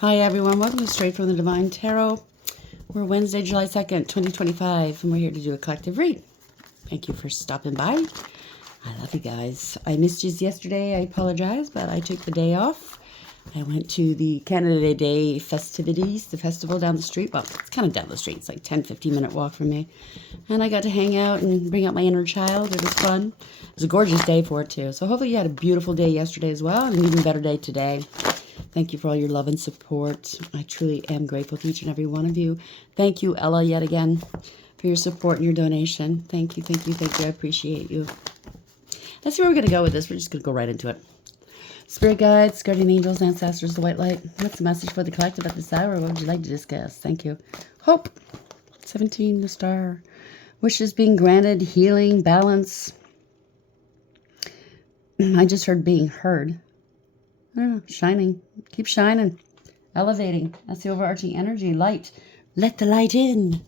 Hi everyone, welcome to Straight from the Divine Tarot. We're Wednesday, July 2nd, 2025, and we're here to do a collective read. Thank you for stopping by. I love you guys. I missed you yesterday, I apologize, but I took the day off. I went to the Canada Day festivities, the festival down the street. Well, it's kind of down the street. It's like 10-15 minute walk from me. And I got to hang out and bring out my inner child. It was fun. It was a gorgeous day for it too. So hopefully you had a beautiful day yesterday as well, and an even better day today. Thank you for all your love and support. I truly am grateful to each and every one of you. Thank you, Ella, yet again, for your support and your donation. Thank you, thank you, thank you. I appreciate you. Let's see where we're going to go with this. We're just going to go right into it. Spirit guides, guardian angels, ancestors, the white light. What's the message for the collective at this hour? What would you like to discuss? Thank you. Hope. 17, the star. Wishes being granted, healing, balance. I just heard being heard. I don't know, shining. Keep shining. Elevating. That's the overarching energy. Light. Let the light in.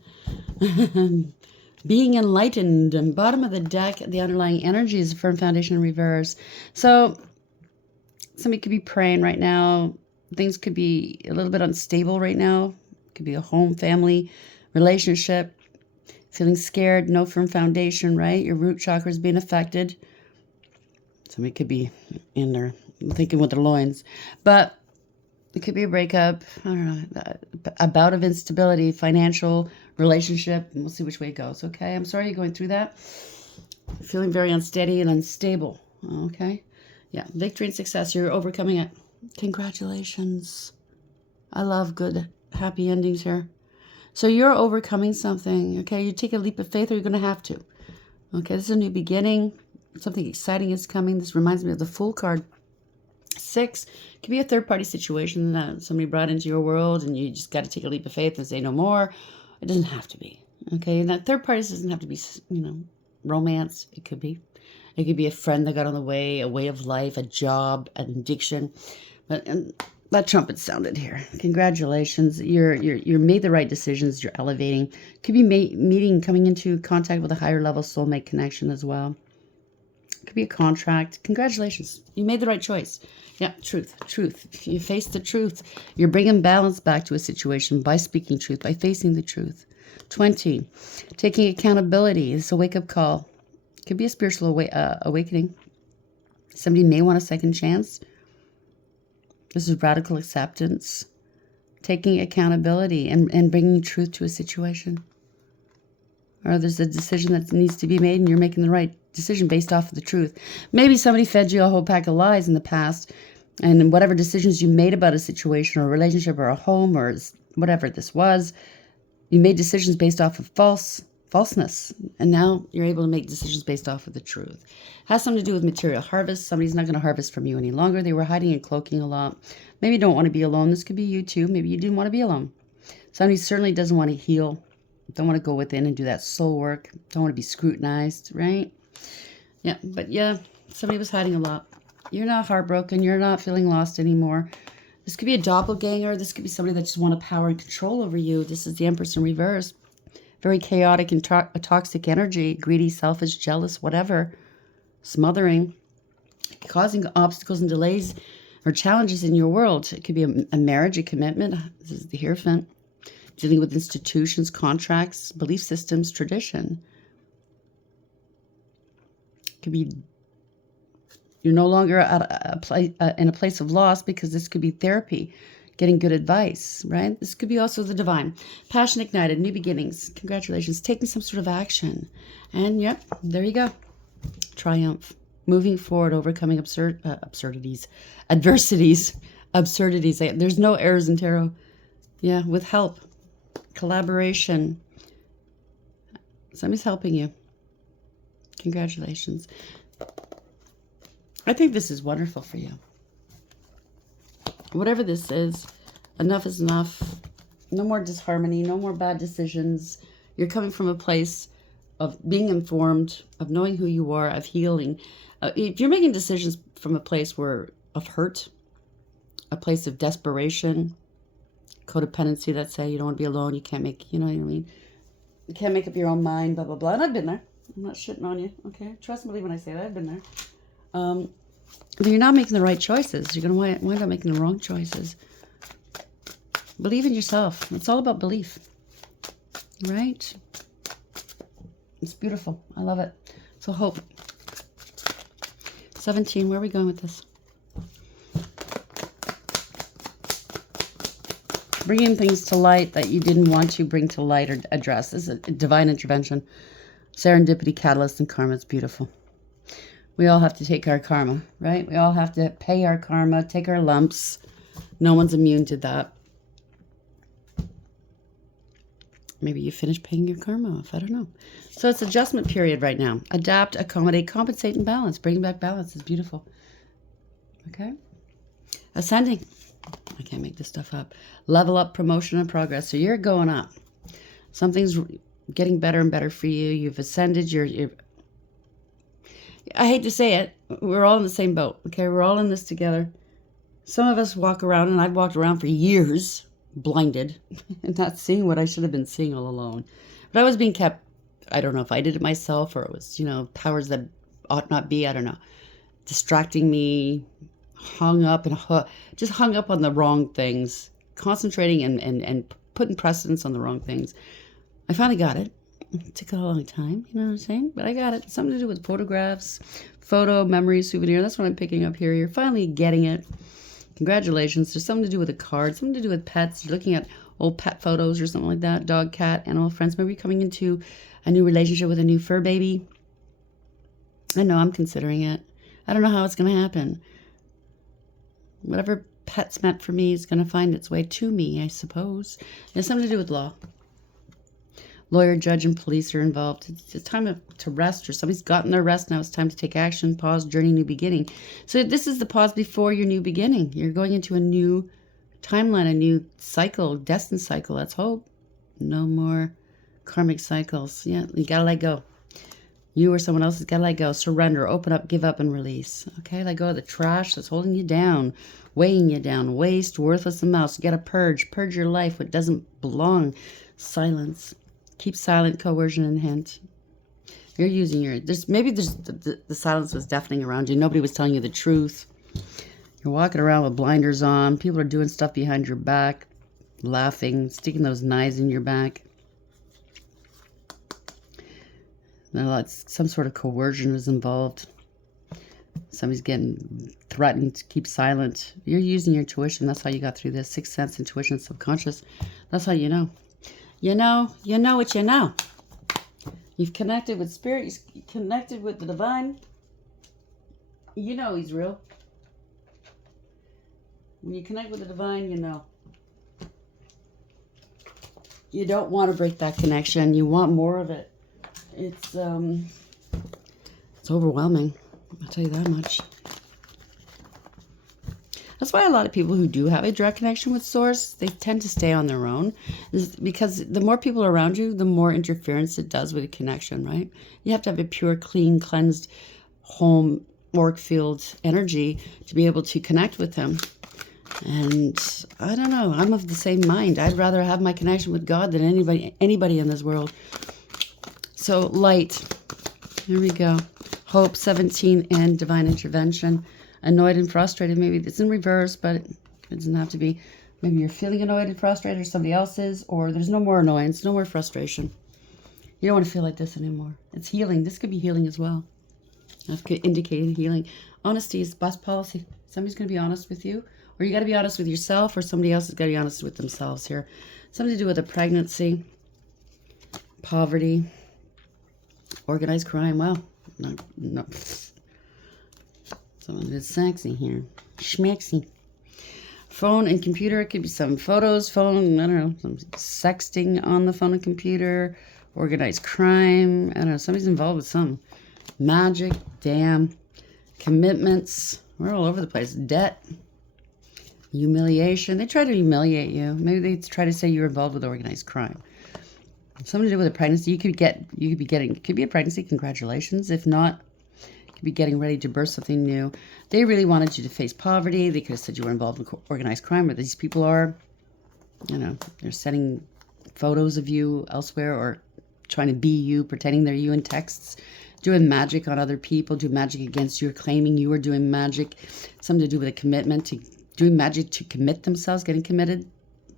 Being enlightened. And bottom of the deck, the underlying energy is a firm foundation in reverse. So somebody could be praying right now. Things could be a little bit unstable right now. It could be a home, family, relationship. Feeling scared. No firm foundation, right? Your root chakra is being affected. Somebody could be in there thinking with their loins. But it could be a breakup. I don't know. A bout of instability, financial, relationship. And we'll see which way it goes, okay? I'm sorry you're going through that. Feeling very unsteady and unstable, okay? Yeah, victory and success. You're overcoming it. Congratulations. I love good, happy endings here. So you're overcoming something, okay? You take a leap of faith or you're going to have to. Okay, this is a new beginning. Something exciting is coming. This reminds me of the Fool card. 6 could be a third-party situation that somebody brought into your world and you just got to take a leap of faith and say no more. It doesn't have to be, okay? And that third party doesn't have to be, romance. It could be. It could be a friend that got on the way, a way of life, a job, an addiction. But that trumpet sounded here. Congratulations. You're made the right decisions. You're elevating. Could be coming into contact with a higher level soulmate connection as well. Could be a contract. Congratulations. You made the right choice. Yeah, truth. You face the truth. You're bringing balance back to a situation by speaking truth, by facing the truth. 20, taking accountability. It's a wake-up call. Could be a spiritual awakening. Somebody may want a second chance. This is radical acceptance. Taking accountability and bringing truth to a situation. Or there's a decision that needs to be made and you're making the right decision based off of the truth. Maybe somebody fed you a whole pack of lies in the past, and whatever decisions you made about a situation or a relationship or a home or whatever this was, you made decisions based off of falseness, and now you're able to make decisions based off of the truth. It has something to do with material harvest. Somebody's not going to harvest from you any longer. They were hiding and cloaking a lot. Maybe you don't want to be alone. This could be you too. Maybe you didn't want to be alone. Somebody certainly doesn't want to heal. Don't want to go within and do that soul work. Don't want to be scrutinized, right? Yeah, but yeah, somebody was hiding a lot. You're not heartbroken. You're not feeling lost anymore. This could be a doppelganger. This could be somebody that just wants power and control over you. This is the Empress in reverse. Very chaotic and toxic energy. Greedy, selfish, jealous, whatever. Smothering. Causing obstacles and delays or challenges in your world. It could be a marriage, a commitment. This is the Hierophant. Dealing with institutions, contracts, belief systems, tradition. Could be you're no longer in a place of loss because this could be therapy, getting good advice, right? This could be also the divine. Passion ignited, new beginnings. Congratulations, taking some sort of action. And yep, there you go. Triumph. Moving forward, overcoming absurdities. Adversities. Absurdities. There's no errors in tarot. Yeah, with help. Collaboration. Somebody's helping you. Congratulations. I think this is wonderful for you. Whatever this is, enough is enough. No more disharmony, no more bad decisions. You're coming from a place of being informed, of knowing who you are, of healing. If you're making decisions from a place of hurt, a place of desperation, codependency, let's say, you don't want to be alone, you can't make, you know what I mean? You can't make up your own mind, blah, blah, blah. And I've been there. I'm not shitting on you, okay? Trust and believe when I say that. I've been there. But you're not making the right choices. You're going to wind up making the wrong choices. Believe in yourself. It's all about belief. Right? It's beautiful. I love it. So hope. 17, where are we going with this? Bringing things to light that you didn't want to bring to light or address. This is a divine intervention. Serendipity, catalyst, and karma. It's beautiful. We all have to take our karma, right? We all have to pay our karma, take our lumps. No one's immune to that. Maybe you finished paying your karma off. I don't know. So it's adjustment period right now. Adapt, accommodate, compensate, and balance. Bringing back balance is beautiful. Okay? Ascending. I can't make this stuff up. Level up, promotion, and progress. So you're going up. Something's getting better and better for you. You've ascended. You're I hate to say it. We're all in the same boat. Okay? We're all in this together. Some of us walk around, and I've walked around for years, blinded, and not seeing what I should have been seeing all along. But I was being kept, I don't know if I did it myself or it was, powers that ought not be, I don't know, distracting me, hung up on the wrong things, concentrating and putting precedence on the wrong things. I finally got it. It took a long time, you know what I'm saying? But I got it. Something to do with photographs, photo, memory, souvenir. That's what I'm picking up here. You're finally getting it. Congratulations. There's something to do with a card, something to do with pets. You're looking at old pet photos or something like that. Dog, cat, animal friends. Maybe you're coming into a new relationship with a new fur baby. I know I'm considering it. I don't know how it's going to happen. Whatever pet's meant for me is going to find its way to me, I suppose. There's something to do with law. Lawyer, judge, and police are involved. It's time to rest, or somebody's gotten their rest. Now it's time to take action, pause, journey, new beginning. So this is the pause before your new beginning. You're going into a new timeline, a new cycle, destined cycle. Let's hope. No more karmic cycles. Yeah, you got to let go. You or someone else has got to let go. Surrender, open up, give up, and release. Okay, let go of the trash that's holding you down, weighing you down, waste, worthless amounts. You got to purge your life, what doesn't belong. Silence. Keep silent, coercion, and hint. You're using the silence was deafening around you. Nobody was telling you the truth. You're walking around with blinders on. People are doing stuff behind your back, laughing, sticking those knives in your back. Some sort of coercion is involved. Somebody's getting threatened to keep silent. You're using your intuition. That's how you got through this. Sixth sense, intuition, subconscious. That's how you know. You know what you know. You've connected with spirit. You've connected with the divine. You know he's real. When you connect with the divine, you know. You don't want to break that connection. You want more of it. It's overwhelming. I'll tell you that much. That's why a lot of people who do have a direct connection with Source, they tend to stay on their own. Is because the more people around you, the more interference it does with a connection, right? You have to have a pure, clean, cleansed home, work field energy to be able to connect with them. And I don't know, I'm of the same mind. I'd rather have my connection with God than anybody in this world. So light, here we go. Hope, 17, and divine intervention. Annoyed and frustrated. Maybe it's in reverse, but it doesn't have to be. Maybe you're feeling annoyed and frustrated, or somebody else is, or there's no more annoyance, no more frustration. You don't want to feel like this anymore. It's healing. This could be healing as well. That could indicate healing. Honesty is best policy. Somebody's going to be honest with you, or you got to be honest with yourself, or somebody else has got to be honest with themselves here. Something to do with a pregnancy, poverty, organized crime. Well, no. Something that's sexy here. Schmexy. Phone and computer. It could be some photos, I don't know, some sexting on the phone and computer. Organized crime. I don't know. Somebody's involved with some magic. Damn. Commitments. We're all over the place. Debt. Humiliation. They try to humiliate you. Maybe they try to say you're involved with organized crime. Something to do with a pregnancy. It could be a pregnancy. Congratulations. If not, be getting ready to birth something new. They really wanted you to face poverty. They could have said you were involved in organized crime, but these people are, they're sending photos of you elsewhere or trying to be you, pretending they're you in texts, doing magic on other people, do magic against you, or claiming you are doing magic. Something to do with a commitment, to doing magic to commit themselves, getting committed.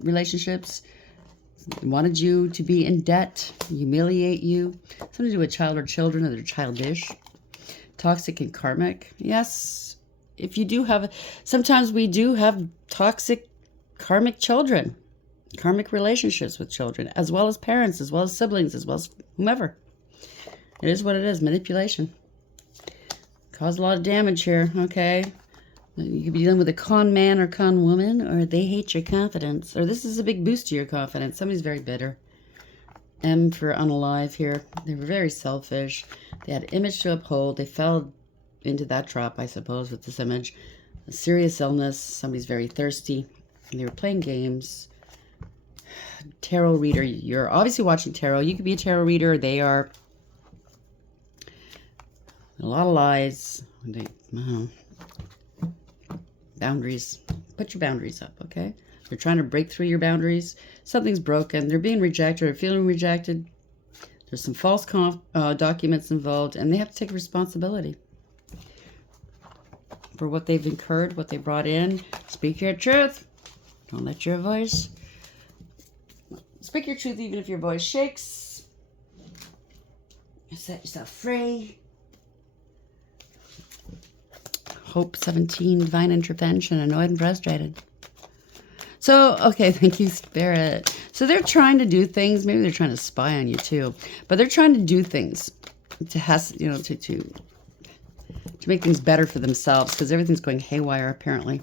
relationships. Wanted you to be in debt, humiliate you. Something to do with child or children, or they're childish. Toxic and karmic. Yes, if you do have, sometimes we do have toxic karmic children, karmic relationships with children, as well as parents, as well as siblings, as well as whomever. It is what it is, manipulation. Cause a lot of damage here, okay? You could be dealing with a con man or con woman, or they hate your confidence, or this is a big boost to your confidence. Somebody's very bitter. M for unalive here. They were very selfish. They had an image to uphold. They fell into that trap, I suppose, with this image. A serious illness. Somebody's very thirsty. And they were playing games. Tarot reader. You're obviously watching tarot. You could be a tarot reader. They are. A lot of lies. Boundaries. Put your boundaries up, okay? They're trying to break through your boundaries. Something's broken. They're being rejected or feeling rejected. There's some false documents involved, and they have to take responsibility for what they've incurred, what they brought in. Speak your truth. Don't let your voice... Speak your truth even if your voice shakes. Set yourself free. Hope 17, divine intervention, annoyed and frustrated. So, okay, thank you, Spirit. So they're trying to do things. Maybe they're trying to spy on you too, but they're trying to do things to make things better for themselves, because everything's going haywire apparently,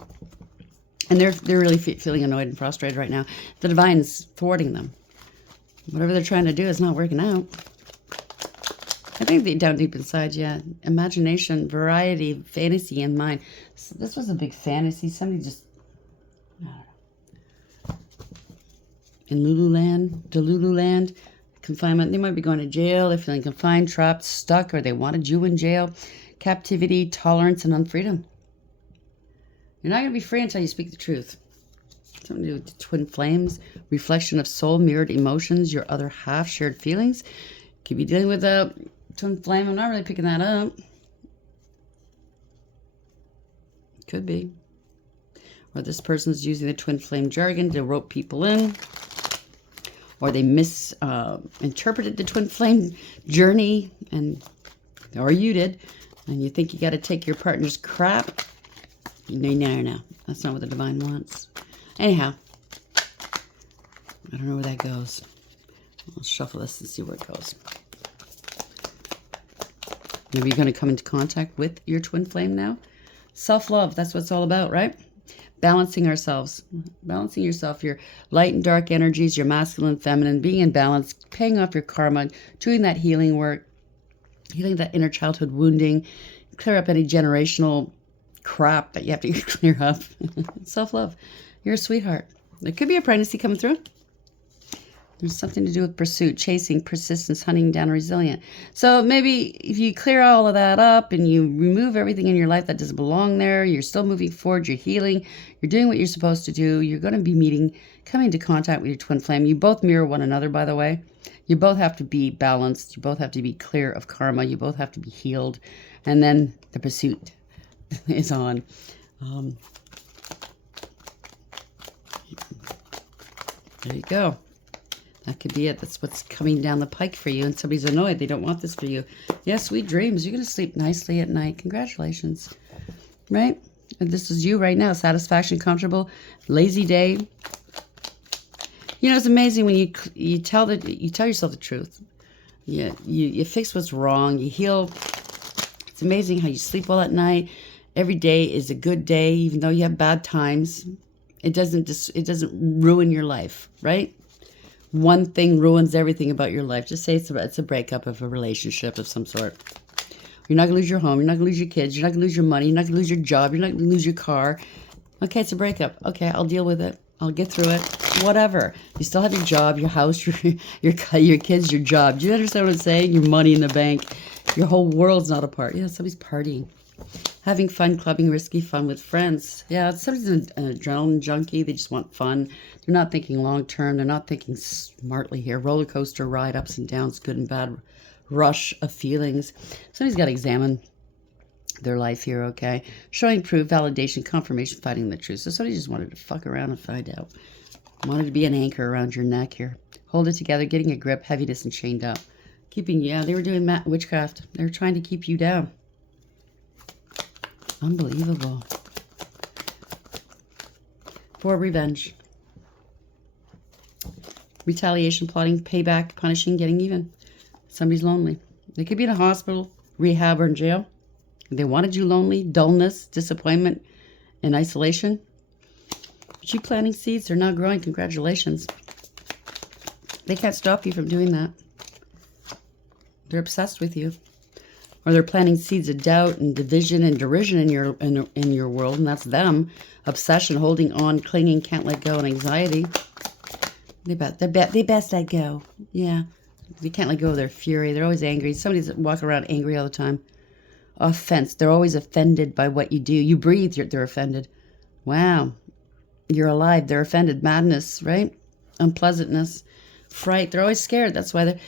and they're really feeling annoyed and frustrated right now. The divine's thwarting them. Whatever they're trying to do is not working out. I think down deep inside, yeah, imagination, variety, fantasy in mind. So this was a big fantasy. Somebody just, I don't know. In Delululand, confinement. They might be going to jail. They're feeling confined, trapped, stuck, or they wanted you in jail. Captivity, tolerance, and unfreedom. You're not going to be free until you speak the truth. Something to do with twin flames, reflection of soul, mirrored emotions, your other half, shared feelings. Could be dealing with a twin flame. I'm not really picking that up. Could be. Or this person's using the twin flame jargon to rope people in. Or they misinterpreted the twin flame journey, or you did, and you think you got to take your partner's crap. No. That's not what the divine wants. Anyhow, I don't know where that goes. I'll shuffle this and see where it goes. Maybe you're going to come into contact with your twin flame now. Self-love, that's what it's all about, right? Balancing ourselves. Balancing yourself, your light and dark energies, your masculine, feminine, being in balance, paying off your karma, doing that healing work, healing that inner childhood wounding, clear up any generational crap that you have to clear up. Self-love. You're a sweetheart. There could be a pregnancy coming through. There's something to do with pursuit, chasing, persistence, hunting down, resilient. So maybe if you clear all of that up and you remove everything in your life that doesn't belong there, you're still moving forward, you're healing, you're doing what you're supposed to do, you're going to be coming into contact with your twin flame. You both mirror one another, by the way. You both have to be balanced. You both have to be clear of karma. You both have to be healed. And then the pursuit is on. There you go. That could be it. That's what's coming down the pike for you. And somebody's annoyed. They don't want this for you. Yeah, sweet dreams. You're going to sleep nicely at night. Congratulations. Right? And this is you right now. Satisfaction, comfortable, lazy day. You know, it's amazing when you tell yourself the truth. You fix what's wrong. You heal. It's amazing how you sleep well at night. Every day is a good day, even though you have bad times. It doesn't ruin your life, right? One thing ruins everything about your life. Just say it's a breakup of a relationship of some sort. You're not going to lose your home. You're not going to lose your kids. You're not going to lose your money. You're not going to lose your job. You're not going to lose your car. Okay, it's a breakup. Okay, I'll deal with it. I'll get through it. Whatever. You still have your job, your house, your kids, your job. Do you understand what I'm saying? Your money in the bank. Your whole world's not apart. Yeah, somebody's partying. Having fun, clubbing, risky fun with friends. Yeah, somebody's an adrenaline junkie. They just want fun. They're not thinking long term. They're not thinking smartly here. Roller coaster ride, ups and downs, good and bad, rush of feelings. Somebody's got to examine their life here, okay? Showing proof, validation, confirmation, finding the truth. So somebody just wanted to fuck around and find out. Wanted to be an anchor around your neck here. Hold it together, getting a grip, heaviness, and chained up. Keeping, yeah, they were doing witchcraft. They were trying to keep you down. Unbelievable. For revenge. Retaliation, plotting, payback, punishing, getting even. Somebody's lonely. They could be in a hospital, rehab, or in jail. They wanted you lonely, dullness, disappointment, and isolation. But you planting seeds, they're now growing. Congratulations. They can't stop you from doing that. They're obsessed with you. Or they're planting seeds of doubt and division and derision in your world, and that's them. Obsession, holding on, clinging, can't let go, and anxiety. They best let go. Yeah. They can't let go of their fury. They're always angry. Somebody's walking around angry all the time. Offense. They're always offended by what you do. You breathe, they're offended. Wow. You're alive. They're offended. Madness, right? Unpleasantness. Fright. They're always scared. That's why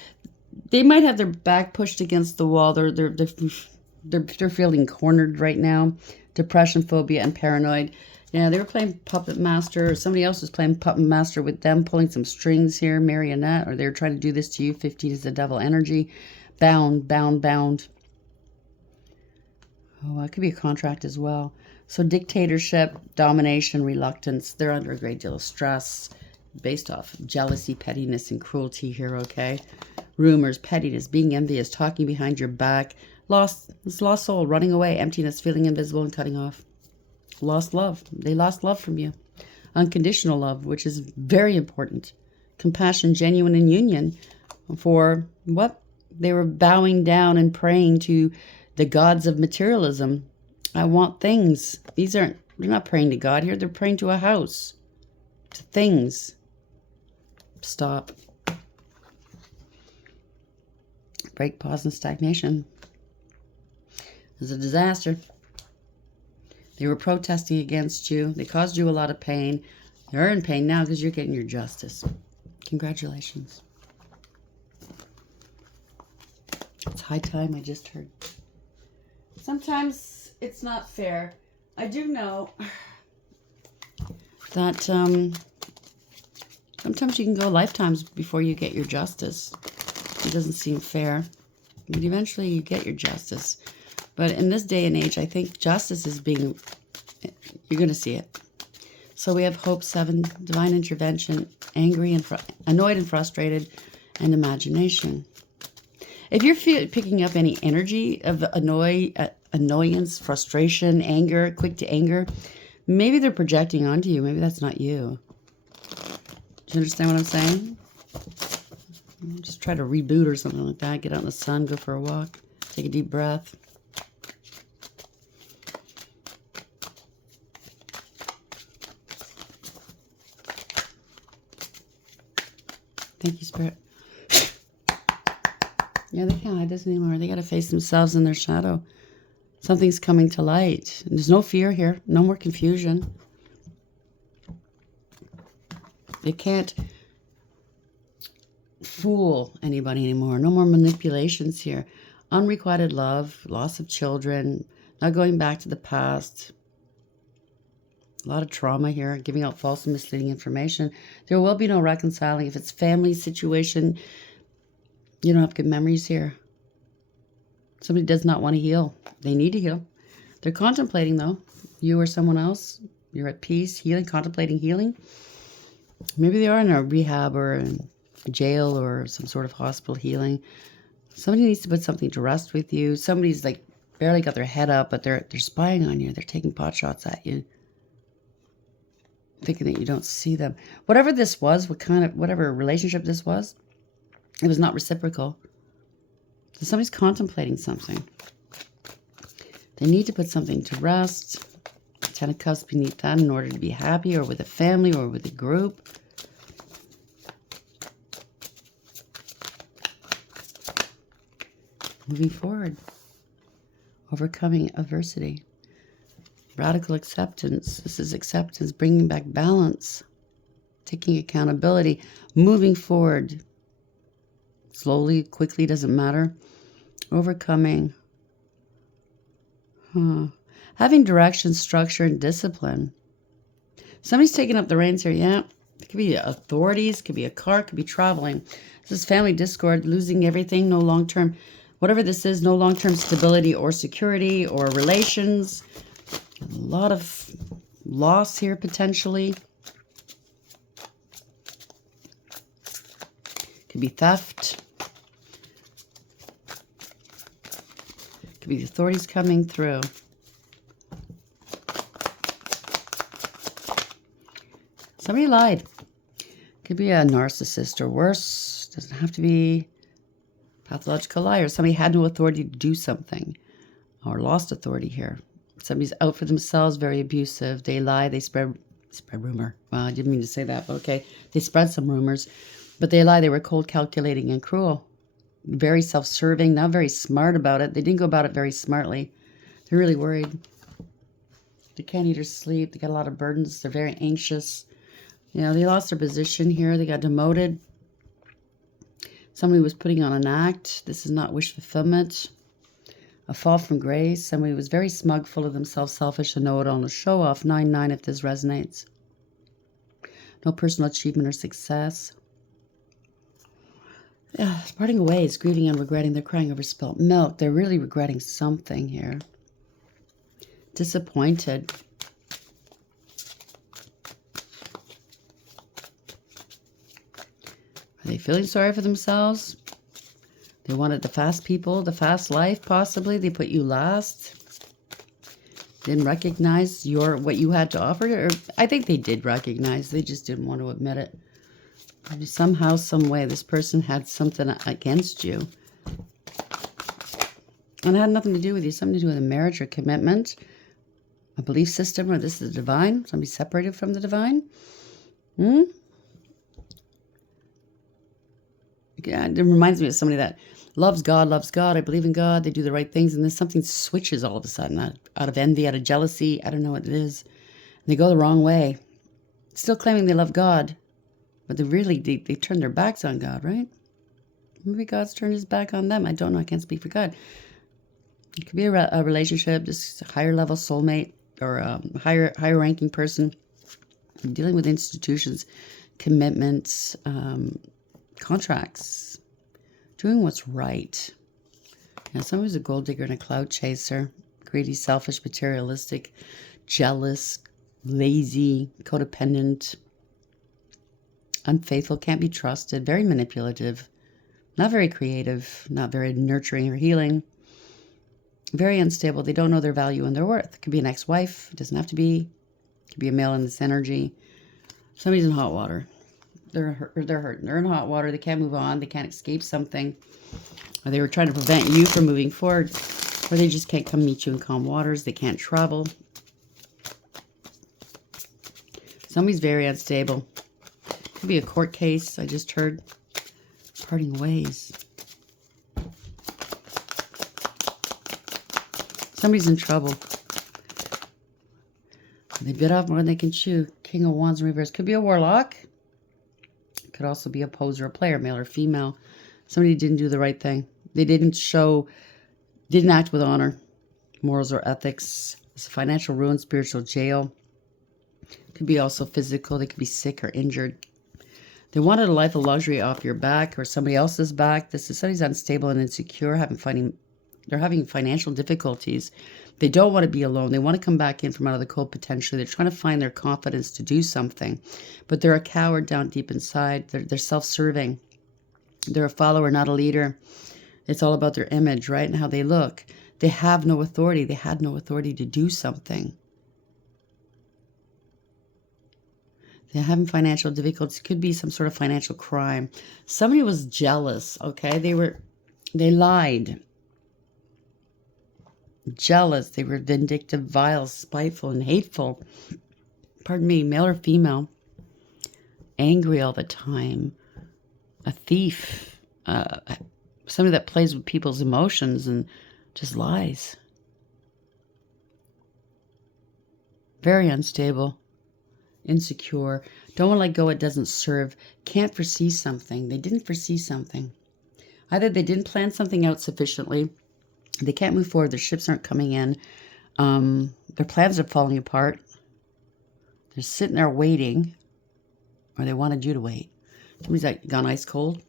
they might have their back pushed against the wall. They're feeling cornered right now. Depression, phobia, and paranoid. Yeah, they were playing puppet master, or somebody else was playing puppet master with them, pulling some strings here, marionette, or they were trying to do this to you. 15 is the devil energy. Bound, bound, bound. Oh, that could be a contract as well. So dictatorship, domination, reluctance. They're under a great deal of stress based off jealousy, pettiness, and cruelty here, okay? Rumors, pettiness, being envious, talking behind your back. Lost soul, running away, emptiness, feeling invisible and cutting off. Lost love. They lost love from you. Unconditional love, which is very important. Compassion, genuine, and union. For what? They were bowing down and praying to the gods of materialism. I want things. They're not praying to God here. They're praying to a house. To things. Stop. Break, pause, and stagnation. It's a disaster. They were protesting against you. They caused you a lot of pain. You're in pain now because you're getting your justice. Congratulations. It's high time, I just heard. Sometimes it's not fair. I do know that sometimes you can go lifetimes before you get your justice. It doesn't seem fair. But eventually you get your justice. But in this day and age, I think justice is being, you're going to see it. So we have hope, 7, divine intervention, angry and annoyed and frustrated, and imagination. If you're picking up any energy of annoyance, frustration, anger, quick to anger, maybe they're projecting onto you. Maybe that's not you. Do you understand what I'm saying? Just try to reboot or something like that. Get out in the sun, go for a walk, take a deep breath. Thank you, Spirit. Yeah, they can't hide this anymore. They got to face themselves in their shadow. Something's coming to light. And there's no fear here. No more confusion. They can't fool anybody anymore. No more manipulations here. Unrequited love, loss of children, not going back to the past. A lot of trauma here, giving out false and misleading information. There will be no reconciling. If it's family situation, you don't have good memories here. Somebody does not want to heal. They need to heal. They're contemplating, though. You or someone else, you're at peace, healing, contemplating healing. Maybe they are in a rehab or in jail or some sort of hospital healing. Somebody needs to put something to rest with you. Somebody's like barely got their head up, but they're spying on you. They're taking pot shots at you, thinking that you don't see them. Whatever this was, whatever relationship this was, it was not reciprocal. So somebody's contemplating something. They need to put something to rest. 10 of Cups beneath that in order to be happy, or with a family, or with a group. Moving forward. Overcoming adversity. Radical acceptance. This is acceptance, bringing back balance. Taking accountability. Moving forward. Slowly, quickly, doesn't matter. Overcoming. Having direction, structure, and discipline. Somebody's taking up the reins here, yeah. Could be authorities, could be a car, could be traveling. This is family discord, losing everything, no long-term, whatever this is, no long-term stability or security or relations. A lot of loss here potentially. Could be theft. Could be the authorities coming through. Somebody lied. Could be a narcissist or worse. Doesn't have to be pathological liar. Somebody had no authority to do something or lost authority here. Somebody's out for themselves, very abusive. They lie, they spread rumor. Well, I didn't mean to say that, but okay. They spread some rumors, but they lie. They were cold, calculating, and cruel. Very self-serving, not very smart about it. They didn't go about it very smartly. They're really worried. They can't eat or sleep. They got a lot of burdens. They're very anxious. You know, they lost their position here. They got demoted. Somebody was putting on an act. This is not wish fulfillment. A fall from grace. Somebody was very smug, full of themselves, selfish, and know-it-all, and a show-off. 9-9 if this resonates. No personal achievement or success. Yeah, parting ways, grieving and regretting. They're crying over spilt milk. They're really regretting something here. Disappointed. Are they feeling sorry for themselves? They wanted the fast people, the fast life, possibly. They put you last. Didn't recognize what you had to offer. Or I think they did recognize. They just didn't want to admit it. Maybe somehow, some way, this person had something against you. And it had nothing to do with you. Something to do with a marriage or commitment. A belief system, or this is the divine. Somebody separated from the divine. Yeah, it reminds me of somebody that loves God. I believe in God. They do the right things. And then something switches all of a sudden out of envy, out of jealousy. I don't know what it is. And they go the wrong way. Still claiming they love God. But they turn their backs on God, right? Maybe God's turned his back on them. I don't know. I can't speak for God. It could be a relationship, just a higher level soulmate or a higher ranking person. Dealing with institutions, commitments, contracts, doing what's right. Now, somebody's a gold digger and a cloud chaser, greedy, selfish, materialistic, jealous, lazy, codependent, unfaithful, can't be trusted, very manipulative, not very creative, not very nurturing or healing, very unstable. They don't know their value and their worth. It could be an ex-wife. It doesn't have to be. It could be a male in this energy. Somebody's in hot water. They're hurting. They're in hot water. They can't move on. They can't escape something. Or they were trying to prevent you from moving forward. Or they just can't come meet you in calm waters. They can't travel. Somebody's very unstable. Could be a court case. I just heard parting ways. Somebody's in trouble. They bit off more than they can chew. King of Wands in reverse. Could be a warlock. Could also be a poser, a player, male or female. Somebody didn't do the right thing. They didn't act with honor, morals or ethics. It's a financial ruin, spiritual jail. Could be also physical. They could be sick or injured. They wanted a life of luxury off your back or somebody else's back. This is somebody's unstable and insecure, they're having financial difficulties. They don't want to be alone. They want to come back in from out of the cold potentially. They're trying to find their confidence to do something. But they're a coward down deep inside. They're self-serving. They're a follower, not a leader. It's all about their image, right? And how they look. They have no authority. They had no authority to do something. They're having financial difficulties. Could be some sort of financial crime. Somebody was jealous, okay? They lied. Jealous. They were vindictive, vile, spiteful, and hateful. Pardon me, male or female. Angry all the time. A thief. Somebody that plays with people's emotions and just lies. Very unstable. Insecure, don't want to let go, it doesn't serve, can't foresee something. They didn't foresee something. Either they didn't plan something out sufficiently, they can't move forward, their ships aren't coming in, their plans are falling apart, they're sitting there waiting, Or they wanted you to wait. Somebody's like gone ice cold.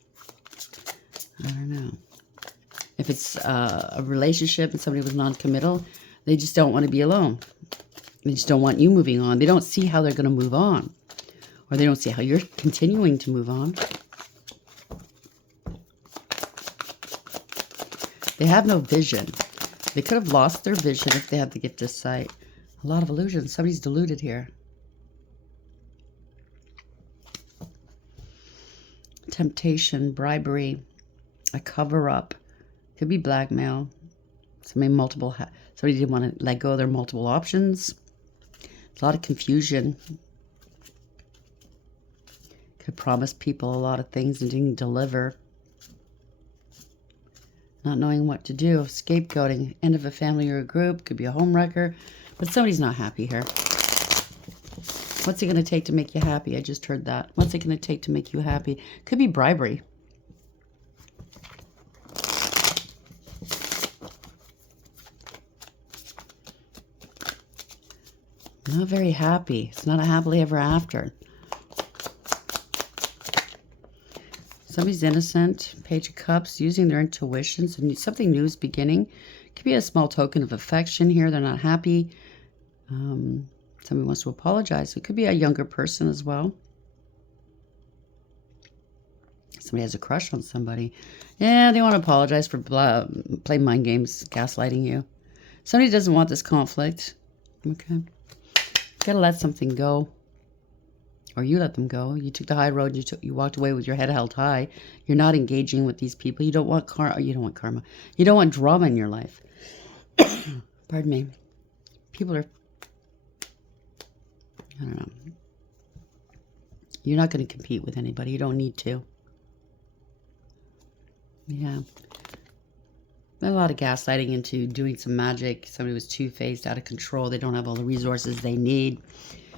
I don't know. If it's a relationship and somebody was non-committal, they just don't want to be alone. They just don't want you moving on. They don't see how they're going to move on. Or they don't see how you're continuing to move on. They have no vision. They could have lost their vision if they had the gift of sight. A lot of illusions. Somebody's deluded here. Temptation, bribery, a cover-up. Could be blackmail. Somebody didn't want to let go of their multiple options. A lot of confusion. Could have promised people a lot of things and didn't deliver. Not knowing what to do. Scapegoating. End of a family or a group. Could be a homewrecker. But somebody's not happy here. What's it going to take to make you happy? I just heard that. What's it going to take to make you happy? Could be bribery. Not very happy. It's not a happily ever after. Somebody's innocent. Page of Cups, using their intuitions. And something new is beginning. Could be a small token of affection here. They're not happy. Somebody wants to apologize. It could be a younger person as well. Somebody has a crush on somebody. Yeah, they want to apologize for playing mind games, gaslighting you. Somebody doesn't want this conflict. Okay. Gotta let something go. Or you let them go. You took the high road. You walked away with your head held high. You're not engaging with these people. You don't want karma. You don't want karma. You don't want drama in your life. Pardon me. People are, I don't know. You're not going to compete with anybody. You don't need to. Yeah. A lot of gaslighting into doing some magic. Somebody was two-faced, out of control. They don't have all the resources they need.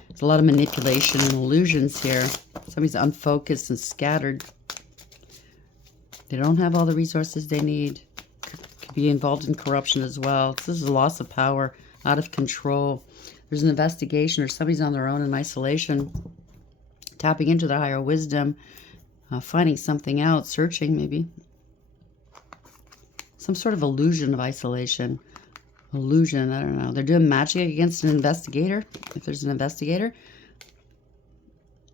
There's a lot of manipulation and illusions here. Somebody's unfocused and scattered. They don't have all the resources they need. Could be involved in corruption as well. This is a loss of power, out of control. There's an investigation, or somebody's on their own in isolation, tapping into their higher wisdom, finding something out, searching maybe. Some sort of illusion of isolation. Illusion, I don't know. They're doing magic against an investigator, if there's an investigator.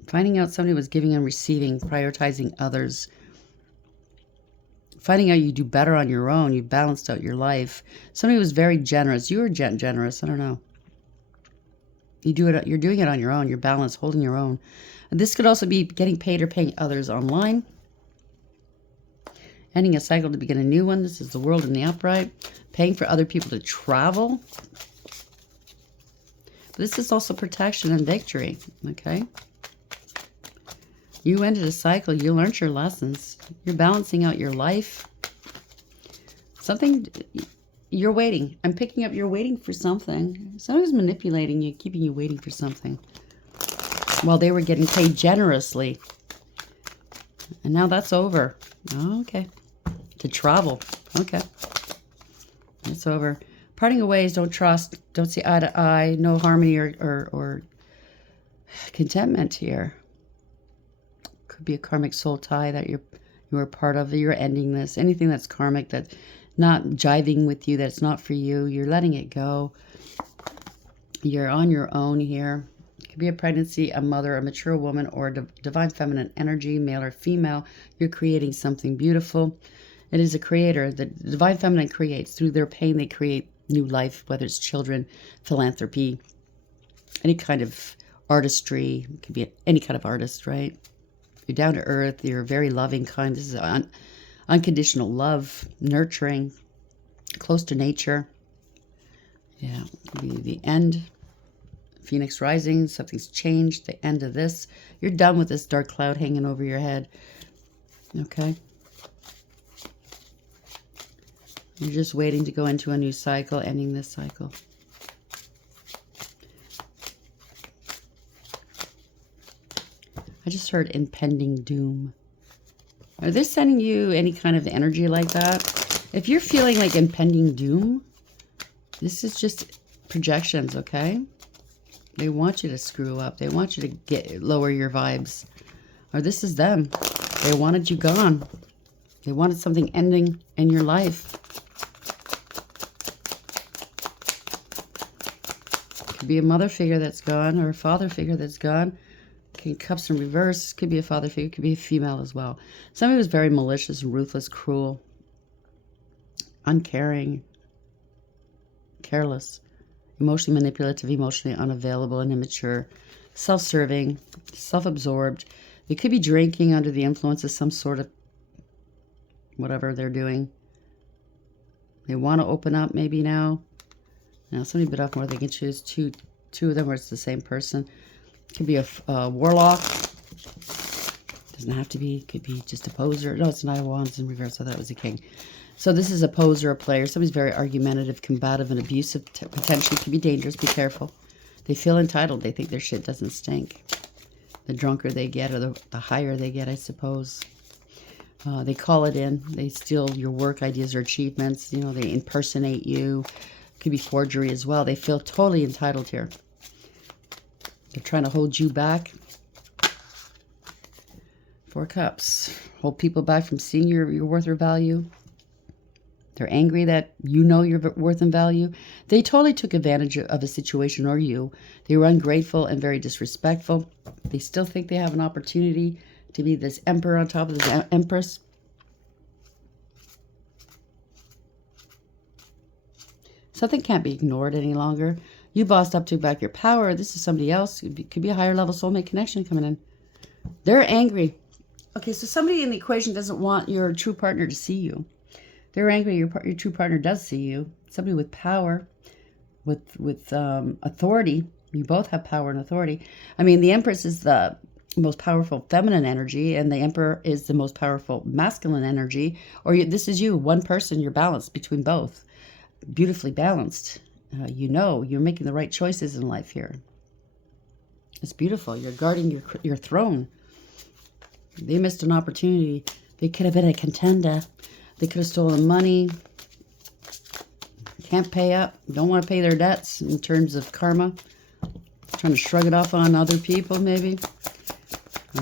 Finding out somebody was giving and receiving, prioritizing others. Finding out you do better on your own. You balanced out your life. Somebody was very generous. You were generous. I don't know. You're doing it on your own. You're balanced, holding your own. And this could also be getting paid or paying others online. Ending a cycle to begin a new one. This is the World in the upright. Paying for other people to travel. But this is also protection and victory. Okay. You ended a cycle. You learned your lessons. You're balancing out your life. Something, you're waiting. I'm picking up, you're waiting for something. Someone's manipulating you, keeping you waiting for something. While they were getting paid generously. And now that's over. Oh, okay. To travel. Okay. It's over. Parting of ways, don't trust, don't see eye to eye, no harmony or contentment here. Could be a karmic soul tie that you are part of. You're ending this. Anything that's karmic, that's not jiving with you, that's not for you, you're letting it go. You're on your own here. It could be a pregnancy, a mother, a mature woman, or a divine feminine energy, male or female. You're creating something beautiful. It is a creator. The divine feminine creates. Through their pain, they create new life, whether it's children, philanthropy, any kind of artistry. It could be any kind of artist, right? You're down to earth. You're very loving, kind. This is unconditional love, nurturing, close to nature. Yeah, it could be the end. Phoenix rising. Something's changed. The end of this. You're done with this dark cloud hanging over your head. Okay. You're just waiting to go into a new cycle, ending this cycle. I just heard impending doom. Are they sending you any kind of energy like that? If you're feeling like impending doom, this is just projections, okay? They want you to screw up. They want you to lower your vibes. Or this is them. They wanted you gone. They wanted something ending in your life. Could be a mother figure that's gone or a father figure that's gone. King of Cups in reverse. Could be a father figure. Could be a female as well. Somebody was very malicious, ruthless, cruel, uncaring, careless, emotionally manipulative, emotionally unavailable and immature, self-serving, self-absorbed. They could be drinking under the influence of some sort of whatever they're doing. They want to open up maybe now. Now somebody bit off more. They can choose two of them where it's the same person. Could be a warlock. Doesn't have to be. Could be just a poser. No, it's Knight of Wands in reverse. I thought it was a king. So this is a poser, a player. Somebody's very argumentative, combative, and abusive. Potentially could be dangerous. Be careful. They feel entitled. They think their shit doesn't stink. The drunker they get, or the higher they get, I suppose. They call it in. They steal your work ideas or achievements. You know, they impersonate you. Could be forgery as well. They feel totally entitled here. They're trying to hold you back. 4 Cups. Hold people back from seeing your worth or value. They're angry that you know your worth and value. They totally took advantage of a situation or you. They were ungrateful and very disrespectful. They still think they have an opportunity to be this emperor on top of this empress. Something can't be ignored any longer. You bossed up, took back your power. This is somebody else. It could be a higher level soulmate connection coming in. They're angry. Okay, so somebody in the equation doesn't want your true partner to see you. They're angry your true partner does see you. Somebody with power, with authority. You both have power and authority. I mean, the Empress is the most powerful feminine energy, and the Emperor is the most powerful masculine energy. Or this is you, one person. You're balanced between both. Beautifully balanced. You know you're making the right choices in life here. It's beautiful. You're guarding your throne. They missed an opportunity. They could have been a contender. They could have stolen money. Can't pay up. Don't want to pay their debts in terms of karma. Trying to shrug it off on other people maybe.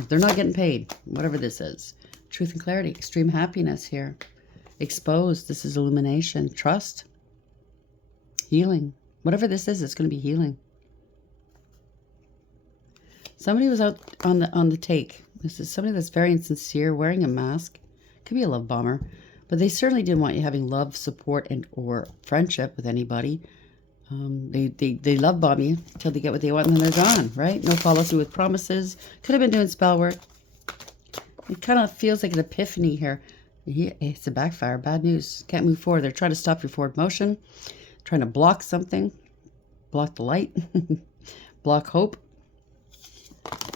They're not getting paid. Whatever this is. Truth and clarity. Extreme happiness here. Exposed. This is illumination. Trust. Healing. Whatever this is, it's going to be healing. Somebody was out on the take. This is somebody that's very insincere, wearing a mask. Could be a love bomber. But they certainly didn't want you having love, support, and or friendship with anybody. They love bomb you until they get what they want and then they're gone, right? No follow through with promises. Could have been doing spell work. It kind of feels like an epiphany here. It's a backfire. Bad news. Can't move forward. They're trying to stop your forward motion. Trying to block something. Block the light. Block hope.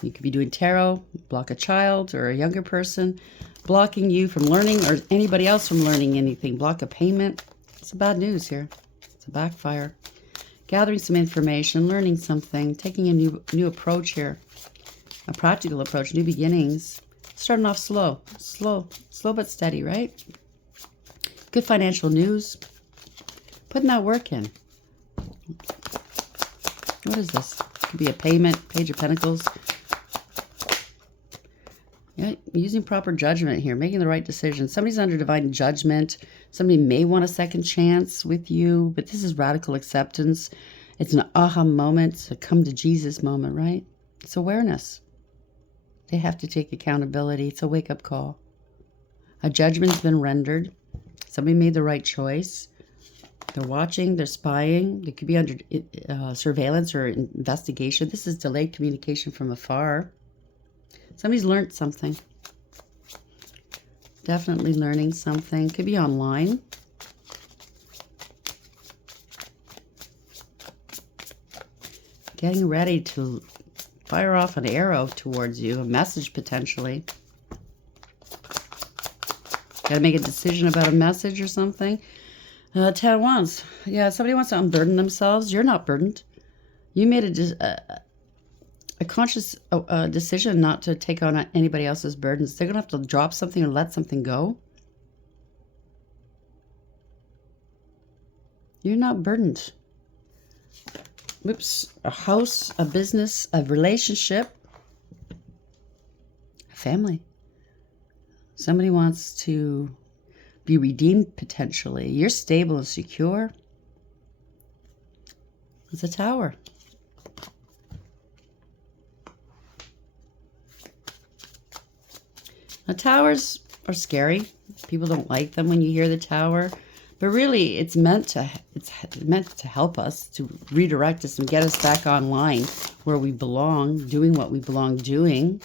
You could be doing tarot. Block a child or a younger person. Blocking you from learning or anybody else from learning anything. Block a payment. It's a bad news here. It's a backfire. Gathering some information. Learning something. Taking a new approach here. A practical approach. New beginnings. Starting off slow. Slow but steady, right? Good financial news. Putting that work in. What is this? Could be a payment. Page of Pentacles. Yeah, using proper judgment here. Making the right decision. Somebody's under divine judgment. Somebody may want a second chance with you. But this is radical acceptance. It's an aha moment. It's a come to Jesus moment, right? It's awareness. They have to take accountability. It's a wake-up call. A judgment's been rendered. Somebody made the right choice. They're watching. They're spying. They could be under surveillance or investigation. This is delayed communication from afar. Somebody's learned something. Definitely learning something. Could be online. Getting ready to fire off an arrow towards you. A message potentially. Got to make a decision about a message or something. 10 of Wands. Yeah, somebody wants to unburden themselves. You're not burdened. You made a conscious decision not to take on anybody else's burdens. They're going to have to drop something or let something go. You're not burdened. a house, a business, a relationship, a family. Somebody wants to be redeemed potentially. You're stable and secure. It's a Tower. Now, towers are scary. People don't like them when you hear the Tower. But really, it's meant to help us, to redirect us and get us back online where we belong, doing what we belong doing.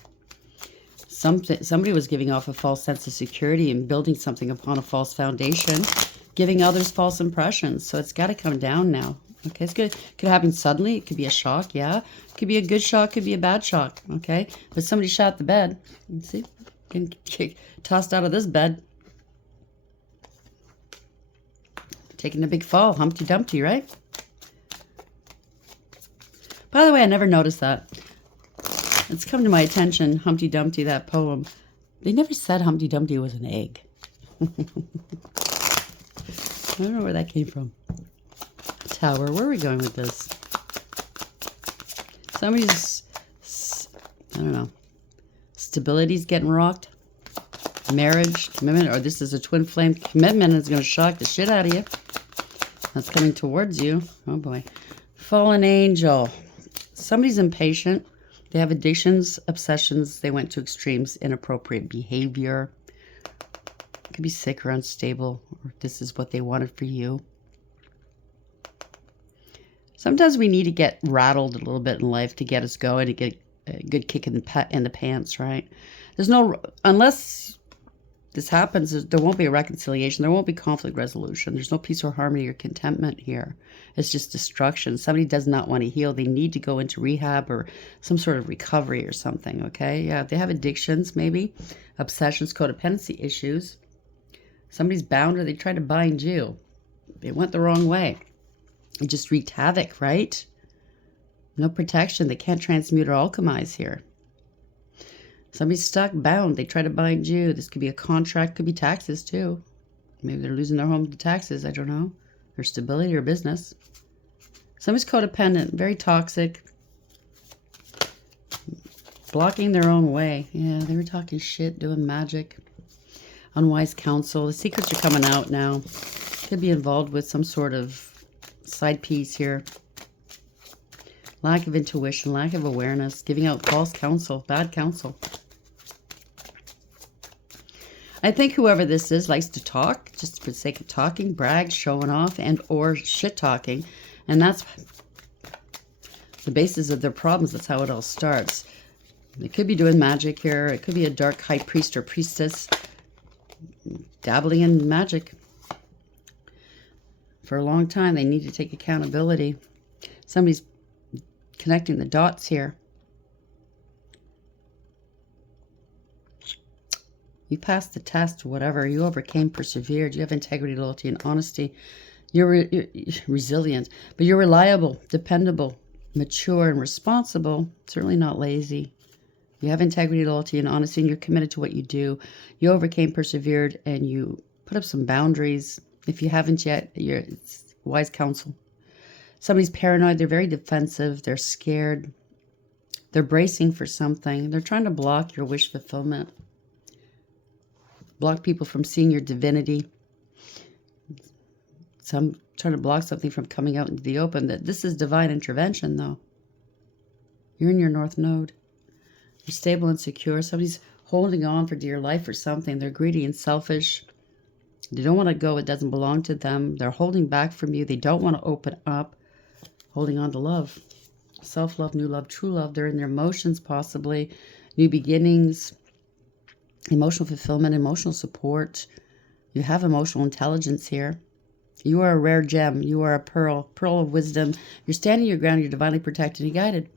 Somebody was giving off a false sense of security and building something upon a false foundation, giving others false impressions. So it's got to come down now. Okay, it's good. It could happen suddenly. It could be a shock, yeah. It could be a good shock, could be a bad shock, okay? But somebody shot the bed. You see? Getting tossed out of this bed. Taking a big fall, Humpty Dumpty, right? By the way, I never noticed that. It's come to my attention, Humpty Dumpty, that poem. They never said Humpty Dumpty was an egg. I don't know where that came from. Tower, where are we going with this? Somebody's, I don't know, stability's getting rocked. Marriage, commitment, or this is a twin flame commitment. It's going to shock the shit out of you. That's coming towards you. Oh boy. Fallen angel. Somebody's impatient. They have addictions, obsessions. They went to extremes, inappropriate behavior. Could be sick or unstable, or this is what they wanted for you. Sometimes we need to get rattled a little bit in life to get us going, to get a good kick in the pants, right? There's no, unless this happens, there won't be a reconciliation. There won't be conflict resolution. There's no peace or harmony or contentment here. It's just destruction. Somebody does not want to heal. They need to go into rehab or some sort of recovery or something, okay? Yeah, they have addictions, maybe, obsessions, codependency issues. Somebody's bound or they try to bind you. It went the wrong way. It just wreaked havoc, right? No protection. They can't transmute or alchemize here. Somebody's stuck, bound. They try to bind you. This could be a contract, could be taxes too. Maybe they're losing their home to taxes, I don't know. Or stability or business. Somebody's codependent, very toxic. Blocking their own way. Yeah, they were talking shit, doing magic. Unwise counsel. The secrets are coming out now. Could be involved with some sort of side piece here. Lack of intuition, lack of awareness, giving out false counsel, bad counsel. I think whoever this is likes to talk, just for the sake of talking, brag, showing off, and or shit-talking. And that's the basis of their problems. That's how it all starts. They could be doing magic here. It could be a dark high priest or priestess dabbling in magic. For a long time, they need to take accountability. Somebody's connecting the dots here. You passed the test, whatever. You overcame, persevered. You have integrity, loyalty, and honesty. You're resilient, but you're reliable, dependable, mature, and responsible. Certainly not lazy. You have integrity, loyalty, and honesty, and you're committed to what you do. You overcame, persevered, and you put up some boundaries. If you haven't yet, it's wise counsel. Somebody's paranoid. They're very defensive. They're scared. They're bracing for something. They're trying to block your wish fulfillment. Block people from seeing your divinity. Some trying to block something from coming out into the open. This is divine intervention, though. You're in your north node. You're stable and secure. Somebody's holding on for dear life or something. They're greedy and selfish. They don't want to go. It doesn't belong to them. They're holding back from you. They don't want to open up. Holding on to love. Self-love, new love, true love. They're in their emotions, possibly. New beginnings. Emotional fulfillment, emotional support. You have emotional intelligence here. You are a rare gem. You are a pearl of wisdom. You're standing your ground. You're divinely protected and guided.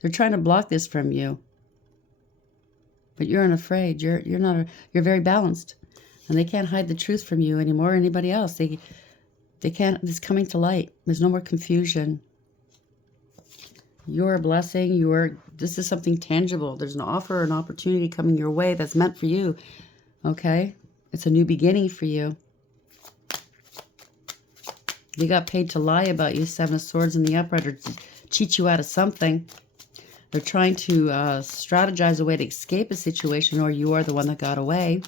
They're trying to block this from you. But you're unafraid. You're very balanced. And they can't hide the truth from you anymore or anybody else. They can't, it's coming to light. There's no more confusion. You're a blessing. This is something tangible. There's an offer or an opportunity coming your way that's meant for you. Okay? It's a new beginning for you. They got paid to lie about you, Seven of Swords in the upright, or cheat you out of something. They're trying to strategize a way to escape a situation, or you are the one that got away.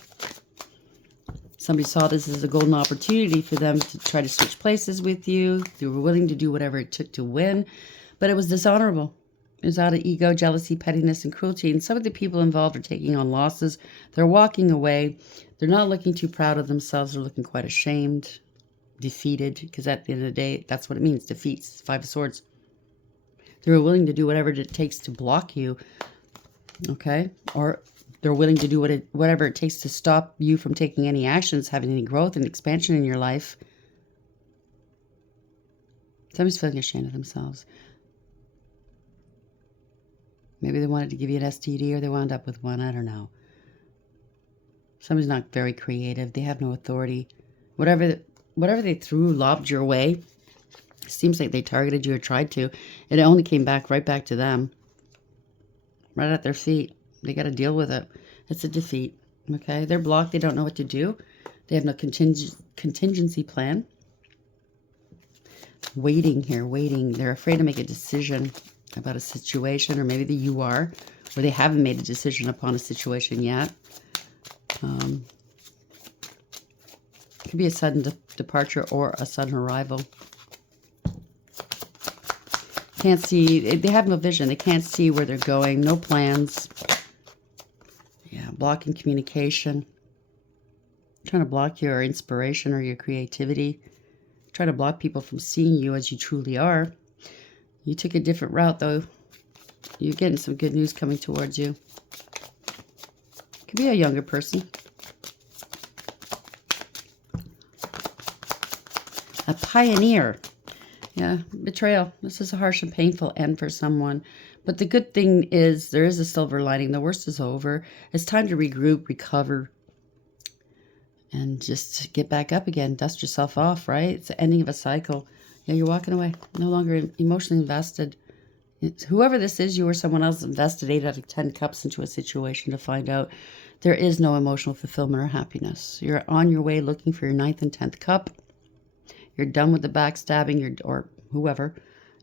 Somebody saw this as a golden opportunity for them to try to switch places with you. They were willing to do whatever it took to win, but it was dishonorable. It was out of ego, jealousy, pettiness, and cruelty. And some of the people involved are taking on losses. They're walking away. They're not looking too proud of themselves. They're looking quite ashamed, defeated, because at the end of the day, that's what it means, defeat. Five of Swords. They're willing to do whatever it takes to block you, okay? Or they're willing to do whatever it takes to stop you from taking any actions, having any growth and expansion in your life. Somebody's feeling ashamed of themselves. Maybe they wanted to give you an STD or they wound up with one. I don't know. Somebody's not very creative. They have no authority. Whatever they threw, lobbed your way, seems like they targeted you or tried to. It only came back right back to them. Right at their feet. They got to deal with it. It's a defeat. Okay? They're blocked. They don't know what to do. They have no contingency plan. Waiting here, waiting. They're afraid to make a decision about a situation, or maybe you are, or they haven't made a decision upon a situation yet. It could be a sudden departure or a sudden arrival. Can't see, they have no vision. They can't see where they're going. No plans. Yeah, blocking communication. Trying to block your inspiration or your creativity. Trying to block people from seeing you as you truly are. You took a different route, though. You're getting some good news coming towards you. Could be a younger person. A pioneer. Yeah, betrayal. This is a harsh and painful end for someone. But the good thing is there is a silver lining. The worst is over. It's time to regroup, recover, and just get back up again. Dust yourself off, right? It's the ending of a cycle. Yeah, you're walking away. No longer emotionally invested. Whoever this is, you or someone else invested 8 out of 10 cups into a situation to find out there is no emotional fulfillment or happiness. You're on your way looking for your 9th and 10th cup. You're done with the backstabbing, or whoever,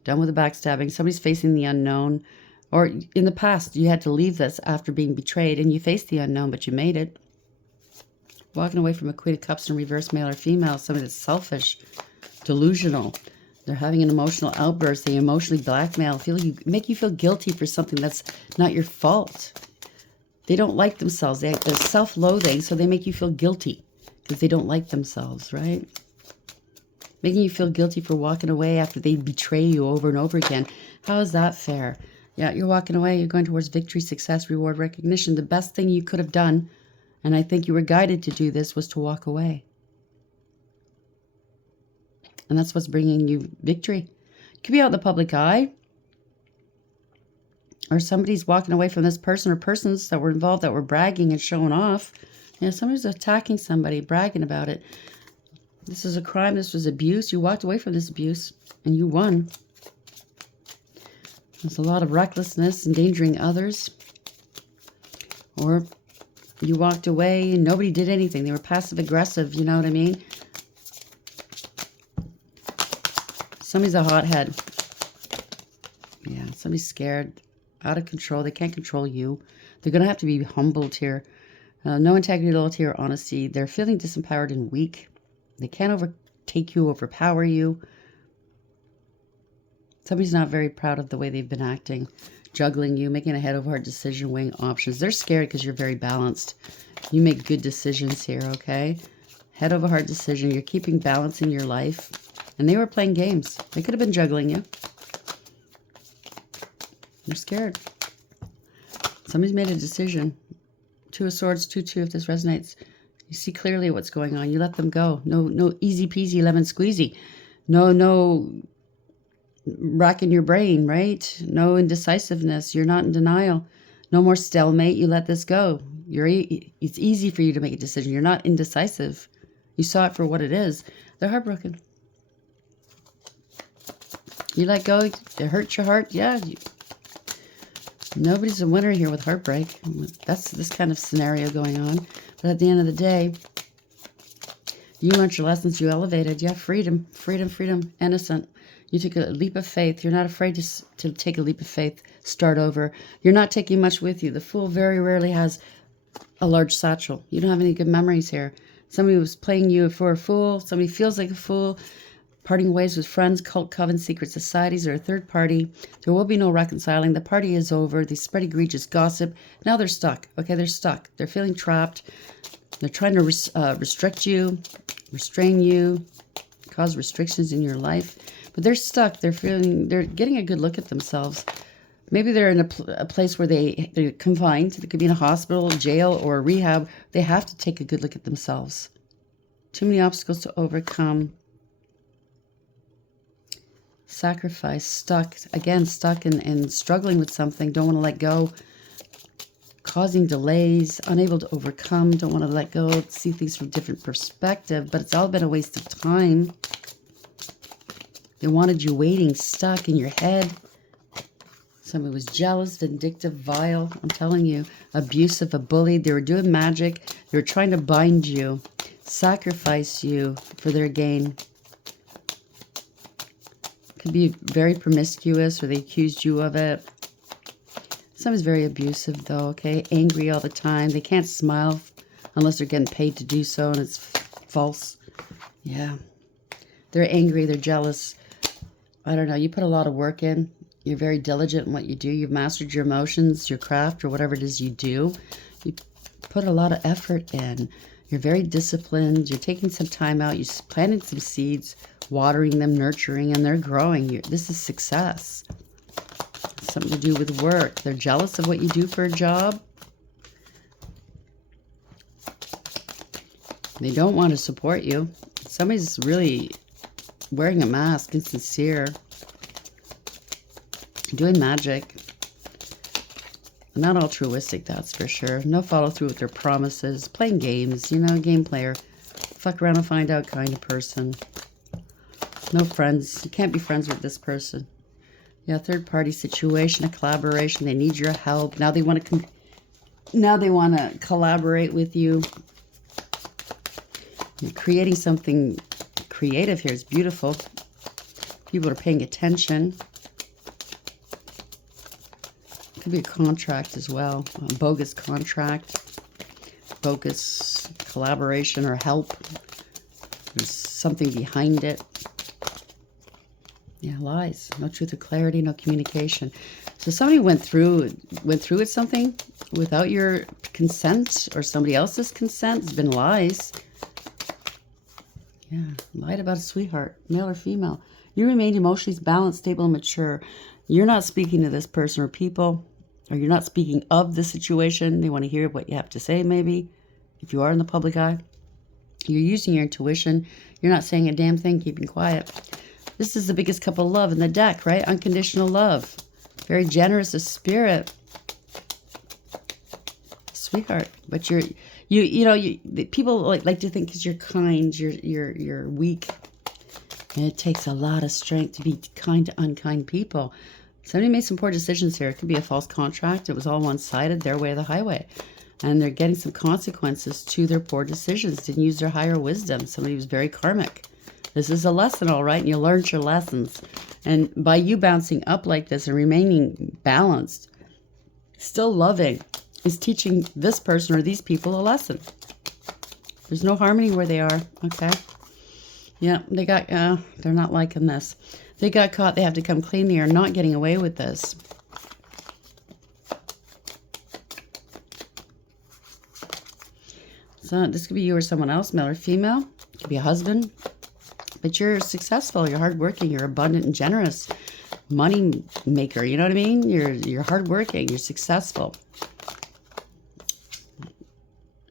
done with the backstabbing. Somebody's facing the unknown. Or in the past, you had to leave this after being betrayed, and you faced the unknown, but you made it. Walking away from a Queen of Cups in reverse, male or female, somebody that's selfish, delusional. They're having an emotional outburst. They emotionally blackmail, make you feel guilty for something that's not your fault. They don't like themselves. They're self-loathing, so they make you feel guilty because they don't like themselves, right? Making you feel guilty for walking away after they betray you over and over again. How is that fair? Yeah, you're walking away. You're going towards victory, success, reward, recognition. The best thing you could have done, and I think you were guided to do this, was to walk away. And that's what's bringing you victory. It could be out in the public eye. Or somebody's walking away from this person or persons that were involved that were bragging and showing off. Yeah, somebody's attacking somebody, bragging about it. This is a crime. This was abuse. You walked away from this abuse and you won. There's a lot of recklessness, endangering others. Or you walked away and nobody did anything. They were passive aggressive. You know what I mean? Somebody's a hothead. Yeah, somebody's scared, out of control. They can't control you. They're going to have to be humbled here. No integrity, loyalty, or honesty. They're feeling disempowered and weak. They can't overtake you, overpower you. Somebody's not very proud of the way they've been acting, juggling you, making a head over heart decision, weighing options. They're scared because you're very balanced. You make good decisions here, okay? Head over heart decision. You're keeping balance in your life. And they were playing games. They could have been juggling you. They're scared. Somebody's made a decision. 2 of Swords, 2-2, if this resonates. You see clearly what's going on. You let them go. No easy peasy lemon squeezy. No racking your brain, right? No indecisiveness. You're not in denial. No more stalemate. You let this go. It's easy for you to make a decision. You're not indecisive. You saw it for what it is. They're heartbroken. You let go. It hurts your heart. Yeah. Nobody's a winner here with heartbreak. That's this kind of scenario going on. But at the end of the day, you learned your lessons. You elevated. Yeah, freedom, freedom, freedom, innocent. You took a leap of faith. You're not afraid to take a leap of faith, start over. You're not taking much with you. The Fool very rarely has a large satchel. You don't have any good memories here. Somebody was playing you for a fool. Somebody feels like a fool. Parting ways with friends, cult covens, secret societies, or a third party. There will be no reconciling. The party is over. They spread egregious gossip. Now they're stuck. Okay, they're stuck. They're feeling trapped. They're trying to restrict you, restrain you, cause restrictions in your life. But they're stuck. They're getting a good look at themselves. Maybe they're in a place where they're confined. They could be in a hospital, jail, or a rehab. They have to take a good look at themselves. Too many obstacles to overcome. Sacrifice, stuck and struggling with something, don't want to let go, causing delays, unable to overcome, don't want to let go, see things from a different perspective, but it's all been a waste of time. They wanted you waiting, stuck in your head. Somebody was jealous, vindictive, vile, I'm telling you, abusive, a bully. They were doing magic. They were trying to bind you, sacrifice you for their gain. Could be very promiscuous, or they accused you of it. Somebody's very abusive, though, okay? Angry all the time. They can't smile unless they're getting paid to do so, and it's false. Yeah. They're angry. They're jealous. I don't know. You put a lot of work in. You're very diligent in what you do. You've mastered your emotions, your craft, or whatever it is you do. You put a lot of effort in. You're very disciplined. You're taking some time out. You're planting some seeds, watering them, nurturing, and they're growing. This is success. Something to do with work. They're jealous of what you do for a job. They don't want to support you. Somebody's really wearing a mask, insincere, doing magic. Not altruistic, that's for sure. No follow through with their promises. Playing games, game player. Fuck around and find out kind of person. No friends. You can't be friends with this person. Yeah, third party situation, a collaboration. They need your help. Now they want to collaborate with you. You're creating something creative here. It's beautiful. People are paying attention. Could be a contract as well, a bogus contract, bogus collaboration or help. There's something behind it. Yeah, lies, no truth or clarity, no communication. So somebody went through with something without your consent or somebody else's consent. It's been lies. Yeah, lied about a sweetheart, male or female. You remained emotionally balanced, stable, and mature. You're not speaking to this person or people. Or you're not speaking of the situation. They want to hear what you have to say, maybe. If you are in the public eye. You're using your intuition. You're not saying a damn thing, keeping quiet. This is the biggest cup of love in the deck, right? Unconditional love. Very generous of spirit. Sweetheart. But people like to think because you're kind, you're weak. And it takes a lot of strength to be kind to unkind people. Somebody made some poor decisions here. It could be a false contract. It was all one-sided, their way or the highway. And they're getting some consequences to their poor decisions. Didn't use their higher wisdom. Somebody was very karmic. This is a lesson, all right, and you learned your lessons. And by you bouncing up like this and remaining balanced, still loving, is teaching this person or these people a lesson. There's no harmony where they are, okay? Yeah, they're not liking this. They got caught. They have to come clean. They are not getting away with this. So this could be you or someone else, male or female. It could be a husband. But you're successful. You're hardworking. You're abundant and generous. Money maker. You know what I mean? You're hardworking. You're successful.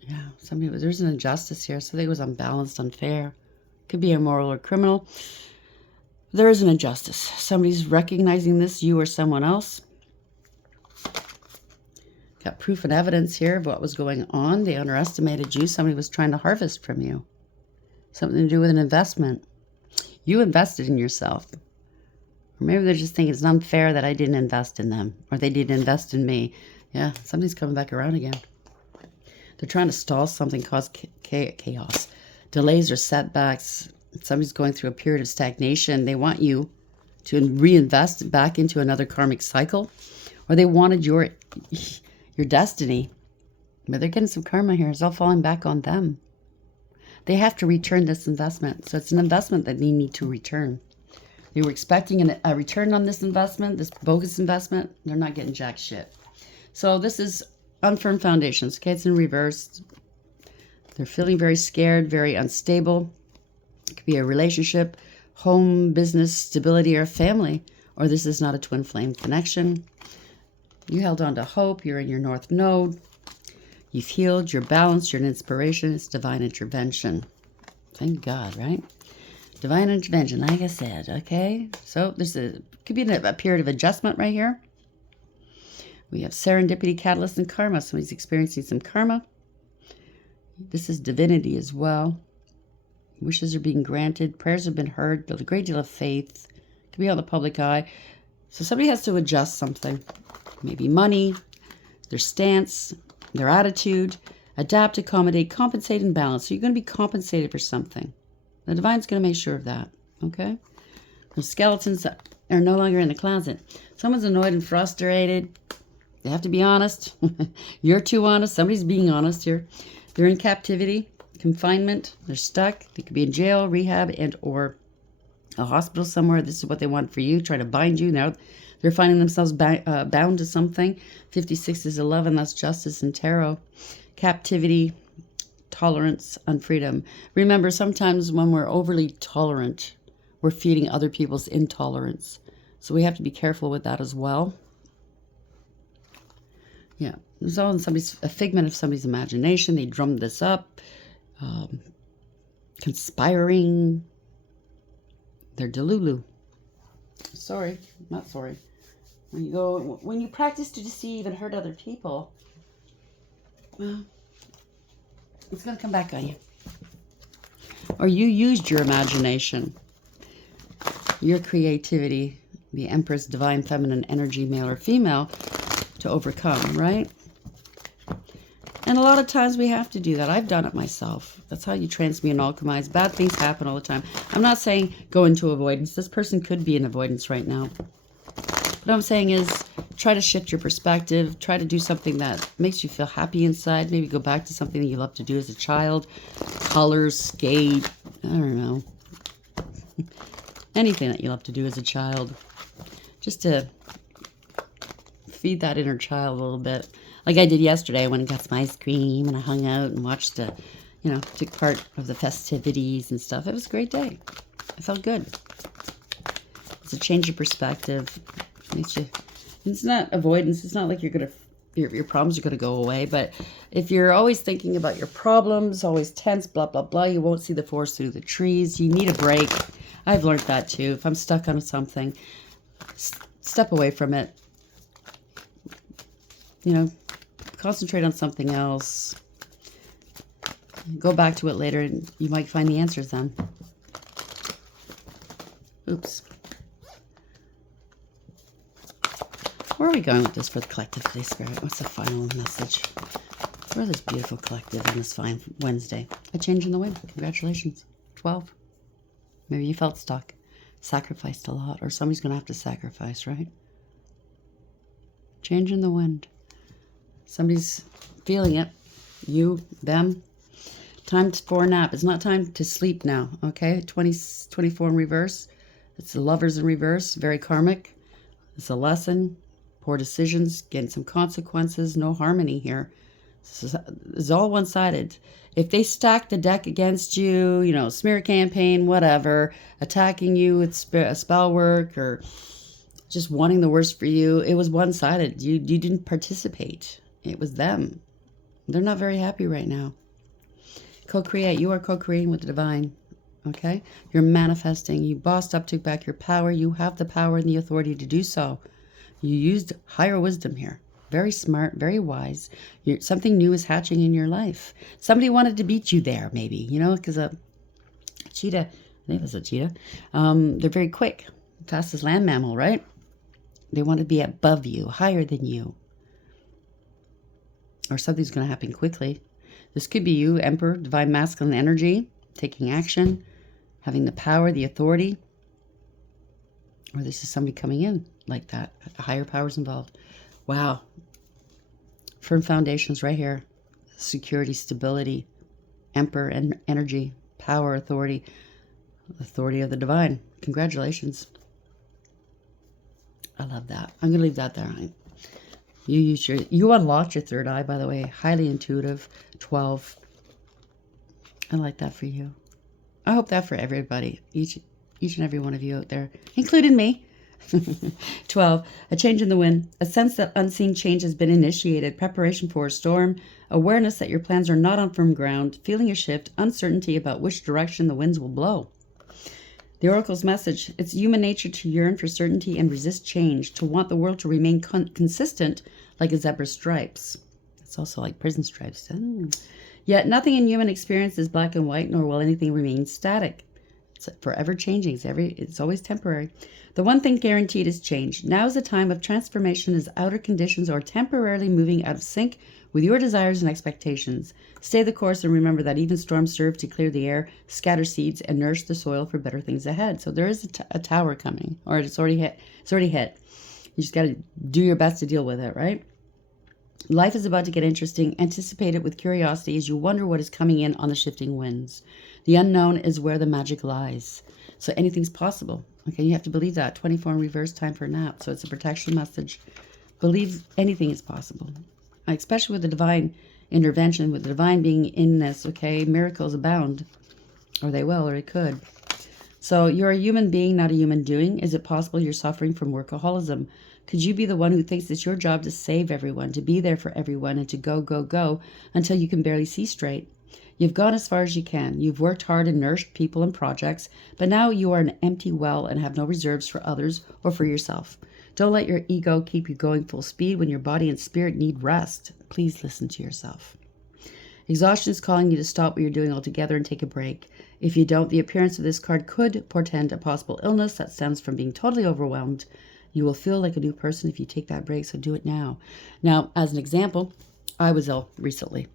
Yeah. There's an injustice here. Something was unbalanced, unfair. Could be immoral or criminal. There is an injustice. Somebody's recognizing this, you or someone else. Got proof and evidence here of what was going on. They underestimated you. Somebody was trying to harvest from you. Something to do with an investment. You invested in yourself. Or maybe they're just thinking it's unfair that I didn't invest in them. Or they didn't invest in me. Yeah, something's coming back around again. They're trying to stall something, cause chaos. Delays or setbacks. Somebody's going through a period of stagnation. They want you to reinvest back into another karmic cycle, or they wanted your destiny. But they're getting some karma here. It's all falling back on them. They have to return this investment. So it's an investment that they need to return. They were expecting a return on this investment, this bogus investment. They're not getting jack shit. So this is unfirm foundations. Okay, it's in reverse. They're feeling very scared, very unstable. It could be a relationship, home, business, stability, or a family. Or this is not a twin flame connection. You held on to hope. You're in your north node. You've healed. You're balanced. You're an inspiration. It's divine intervention. Thank God, right? Divine intervention, like I said, okay? So there's could be a period of adjustment right here. We have serendipity, catalyst, and karma. Somebody's experiencing some karma. This is divinity as well. Wishes are being granted. Prayers have been heard. A great deal of faith. Could be on the public eye. So somebody has to adjust something. Maybe money, their stance, their attitude. Adapt, accommodate, compensate, and balance. So you're going to be compensated for something. The divine's going to make sure of that, okay? The skeletons are no longer in the closet. Someone's annoyed and frustrated. They have to be honest. You're too honest. Somebody's being honest here. They're in captivity, confinement. They're stuck. They could be in jail, rehab, and or a hospital somewhere. This is what they want for you, trying to bind you. Now they're finding themselves bound to something. 56 is 11. That's justice and tarot. Captivity, tolerance, unfreedom. Remember, sometimes when we're overly tolerant, we're feeding other people's intolerance. So we have to be careful with that as well. Yeah, it's all in a figment of somebody's imagination. They drummed this up. Conspiring. They're delulu. Sorry, not sorry. When you practice to deceive and hurt other people, well, it's going to come back on you. Or you used your imagination, your creativity, the Empress, divine feminine energy, male or female, to overcome, right? And a lot of times we have to do that. I've done it myself. That's how you transmute and alchemize. Bad things happen all the time. I'm not saying go into avoidance. This person could be in avoidance right now. What I'm saying is try to shift your perspective. Try to do something that makes you feel happy inside. Maybe go back to something that you loved to do as a child. Colors, skate, I don't know. Anything that you loved to do as a child. Just to feed that inner child a little bit. Like I did yesterday. I went and got some ice cream and I hung out and watched took part of the festivities and stuff. It was a great day. I felt good. It's a change of perspective. It's not avoidance. It's not like your problems are gonna go away. But if you're always thinking about your problems, always tense, blah blah blah, you won't see the forest through the trees. You need a break. I've learned that too. If I'm stuck on something, step away from it. Concentrate on something else. Go back to it later and you might find the answers then. Oops. Where are we going with this for the collective today, Spirit? What's the final message for this beautiful collective on this fine Wednesday? A change in the wind. Congratulations. 12. Maybe you felt stuck. Sacrificed a lot. Or somebody's going to have to sacrifice, right? Change in the wind. Somebody's feeling it. You, them. Time for a nap. It's not time to sleep now, okay? 24 in reverse. It's the lovers in reverse. Very karmic. It's a lesson. Poor decisions. Getting some consequences. No harmony here. It's all one-sided. If they stack the deck against you, smear campaign, whatever, attacking you with spell work or just wanting the worst for you, it was one-sided. You didn't participate. It was them. They're not very happy right now. Co-create. You are co-creating with the divine. Okay? You're manifesting. You bossed up, took back your power. You have the power and the authority to do so. You used higher wisdom here. Very smart, very wise. Something new is hatching in your life. Somebody wanted to beat you there, maybe, because a cheetah, I think it was a cheetah, they're very quick. Fastest land mammal, right? They want to be above you, higher than you. Or something's going to happen quickly. This could be you, Emperor, divine masculine energy, taking action, having the power, the authority. Or this is somebody coming in like that. A higher power's involved. Wow. Firm foundations right here. Security, stability, emperor, and energy, power, authority. Authority of the divine. Congratulations. I love that. I'm going to leave that there. You unlocked your third eye, by the way. Highly intuitive. 12. I like that for you. I hope that for everybody. Each and every one of you out there, including me. 12. A change in the wind. A sense that unseen change has been initiated. Preparation for a storm. Awareness that your plans are not on firm ground. Feeling a shift. Uncertainty about which direction the winds will blow. The Oracle's message. It's human nature to yearn for certainty and resist change. To want the world to remain consistent like a zebra's stripes. It's also like prison stripes. Yet nothing in human experience is black and white, nor will anything remain static. It's forever changing. It's always temporary. The one thing guaranteed is change. Now is a time of transformation as outer conditions are temporarily moving out of sync with your desires and expectations. Stay the course and remember that even storms serve to clear the air, scatter seeds, and nourish the soil for better things ahead. So there is a tower coming, or it's already hit. It's already hit. You just got to do your best to deal with it, right? Life is about to get interesting. Anticipate it with curiosity as you wonder what is coming in on the shifting winds. The unknown is where the magic lies. So anything's possible. Okay, you have to believe that. 24 in reverse, time for a nap. So it's a protection message. Believe anything is possible. Especially with the divine intervention, with the divine being in this, okay? Miracles abound. Or they will, or it could. So you're a human being, not a human doing. Is it possible you're suffering from workaholism? Could you be the one who thinks it's your job to save everyone, to be there for everyone, and to go, go, go until you can barely see straight? You've gone as far as you can. You've worked hard and nourished people and projects, but now you are an empty well and have no reserves for others or for yourself. Don't let your ego keep you going full speed when your body and spirit need rest. Please listen to yourself. Exhaustion is calling you to stop what you're doing altogether and take a break. If you don't, the appearance of this card could portend a possible illness that stems from being totally overwhelmed. You will feel like a new person if you take that break, so do it now. Now, as an example, I was ill recently,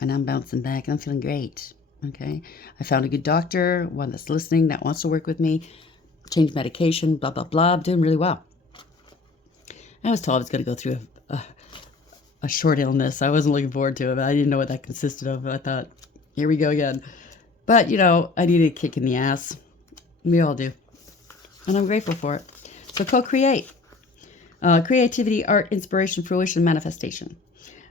and I'm bouncing back, and I'm feeling great, okay? I found a good doctor, one that's listening, that wants to work with me, change medication, blah, blah, blah. I'm doing really well. I was told I was going to go through a short illness. I wasn't looking forward to it. I didn't know what that consisted of. I thought, here we go again. But, I needed a kick in the ass. We all do. And I'm grateful for it. So co-create. Creativity, art, inspiration, fruition, manifestation.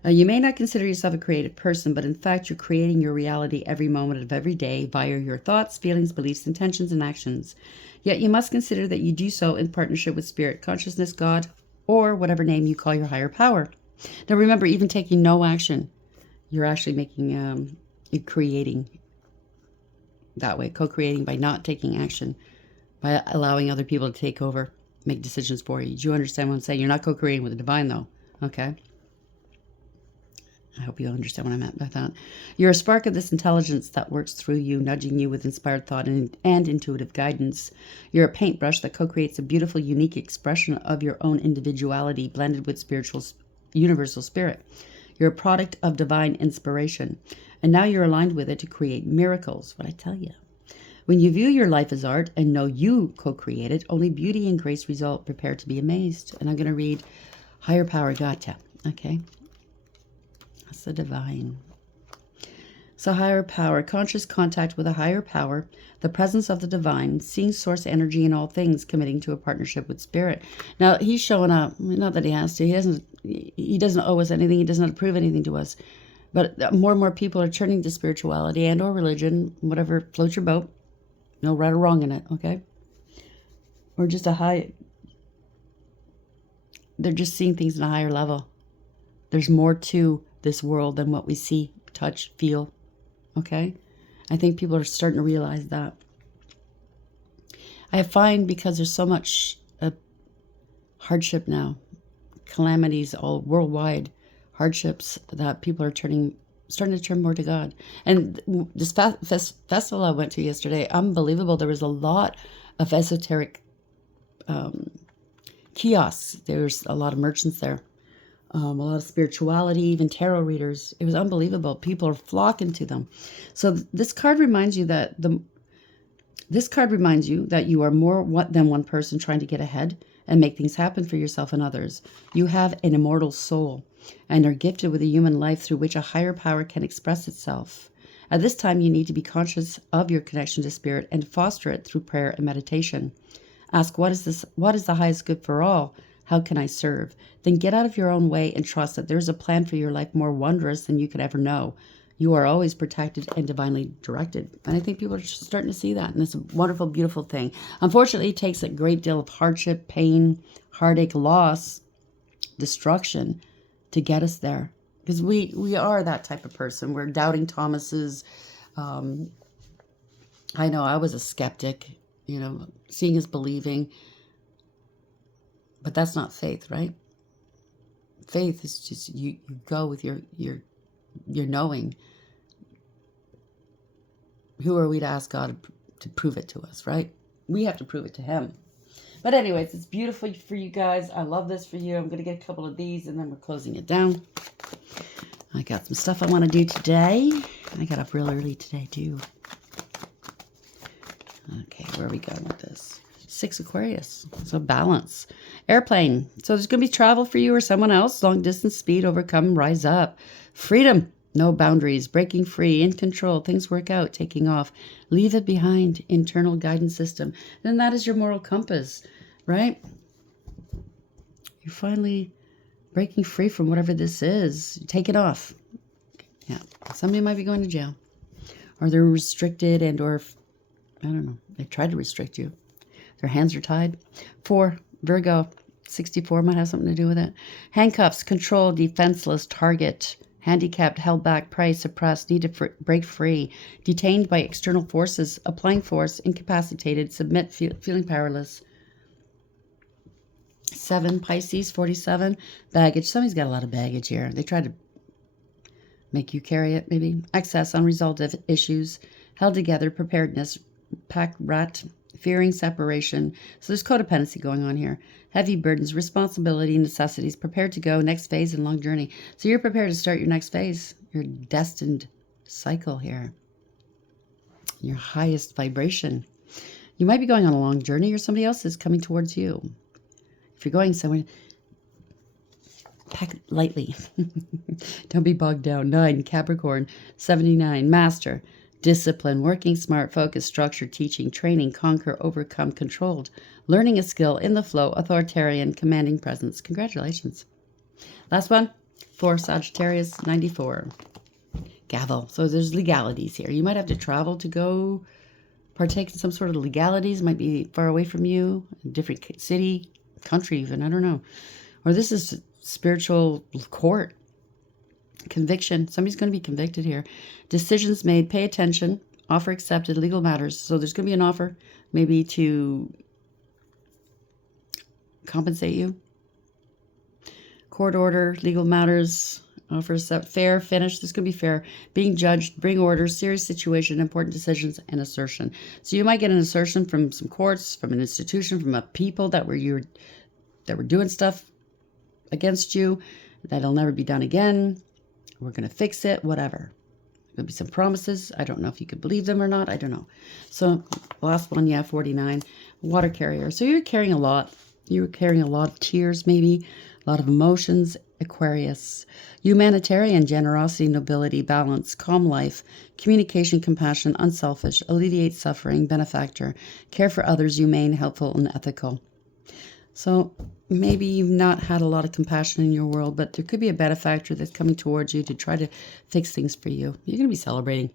You may not consider yourself a creative person, but in fact, you're creating your reality every moment of every day via your thoughts, feelings, beliefs, intentions, and actions. Yet you must consider that you do so in partnership with spirit, consciousness, God, or whatever name you call your higher power. Now remember, even taking no action, you're actually making, you're creating that way, co-creating by not taking action, by allowing other people to take over, make decisions for you. Do you understand what I'm saying? You're not co-creating with the divine, though, okay? I hope you understand what I meant by that. You're a spark of this intelligence that works through you, nudging you with inspired thought and intuitive guidance. You're a paintbrush that co-creates a beautiful, unique expression of your own individuality blended with spiritual, universal spirit. You're a product of divine inspiration, and now you're aligned with it to create miracles, what I tell you. When you view your life as art and know you co-create it, only beauty and grace result. Prepare to be amazed. And I'm going to read Higher Power Gotcha, okay? That's the divine. So higher power, conscious contact with a higher power, the presence of the divine, seeing source energy in all things, committing to a partnership with spirit. Now he's showing up. Not that he has to. He doesn't owe us anything. He doesn't have to prove anything to us. But more and more people are turning to spirituality and or religion, whatever floats your boat. No right or wrong in it, okay? Or just they're just seeing things on a higher level. There's more to this world than what we see, touch, feel, okay? I think people are starting to realize that. I find because there's so much hardship now, calamities all worldwide, hardships, that people are starting to turn more to God. And this festival I went to yesterday, unbelievable. There was a lot of esoteric kiosks. There's a lot of merchants there. A lot of spirituality, even tarot readers. It was unbelievable. People are flocking to them. So this card reminds you that This card reminds you that you are more than one person trying to get ahead and make things happen for yourself and others. You have an immortal soul and are gifted with a human life through which a higher power can express itself. At this time, you need to be conscious of your connection to spirit and foster it through prayer and meditation. Ask, what is the highest good for all? How can I serve? Then get out of your own way and trust that there's a plan for your life more wondrous than you could ever know. You are always protected and divinely directed. And I think people are starting to see that. And it's a wonderful, beautiful thing. Unfortunately, it takes a great deal of hardship, pain, heartache, loss, destruction to get us there. Because we are that type of person. We're doubting Thomases. I know I was a skeptic, seeing is believing. But that's not faith, right? Faith is just you go with your knowing. Who are we to ask God to prove it to us, right? We have to prove it to him. But anyways, it's beautiful for you guys. I love this for you. I'm going to get a couple of these and then we're closing it down. I got some stuff I want to do today. I got up real early today too. Okay, where are we going with this? 6 Aquarius. So balance. Airplane. So there's going to be travel for you or someone else. Long distance, speed, overcome, rise up. Freedom. No boundaries. Breaking free. In control. Things work out. Taking off. Leave it behind. Internal guidance system. Then that is your moral compass, right? You're finally breaking free from whatever this is. Take it off. Yeah. Somebody might be going to jail. Or they're restricted and or, I don't know, they tried to restrict you. Their hands are tied. 4, Virgo, 64 might have something to do with it. Handcuffs, control, defenseless, target, handicapped, held back, prey, suppressed, need to break free, detained by external forces, applying force, incapacitated, submit, feeling powerless. 7, Pisces, 47, baggage. Somebody's got a lot of baggage here. They tried to make you carry it, maybe. Excess, unresolved issues, held together, preparedness, pack rat, fearing separation. So there's codependency going on here. Heavy burdens, responsibility, necessities, prepared to go, next phase and long journey. So you're prepared to start your next phase, your destined cycle here. Your highest vibration. You might be going on a long journey or somebody else is coming towards you. If you're going somewhere, pack lightly. Don't be bogged down. 9, Capricorn, 79, Master. Discipline, working smart, focus, structure, teaching, training, conquer, overcome, controlled, learning a skill, in the flow, authoritarian, commanding presence. Congratulations. Last one, 4, Sagittarius, 94. Gavel. So there's legalities here. You might have to travel to go partake in some sort of legalities. Might be far away from you, a different city, country even, I don't know. Or this is spiritual court. Conviction. Somebody's going to be convicted here. Decisions made. Pay attention. Offer accepted. Legal matters. So there's going to be an offer maybe to compensate you. Court order. Legal matters. Offer accept. Fair. Finish. This could be fair. Being judged. Bring order. Serious situation. Important decisions. And assertion. So you might get an assertion from some courts, from an institution, from a people that were doing stuff against you. That'll never be done again. We're going to fix it, whatever. There'll be some promises. I don't know if you could believe them or not. I don't know. So last one, 49, water carrier. So you're carrying a lot. You're carrying a lot of tears, maybe, a lot of emotions. Aquarius. Humanitarian, generosity, nobility, balance, calm life, communication, compassion, unselfish, alleviate suffering, benefactor, care for others, humane, helpful, and ethical. So maybe you've not had a lot of compassion in your world, but there could be a benefactor that's coming towards you to try to fix things for you. You're going to be celebrating.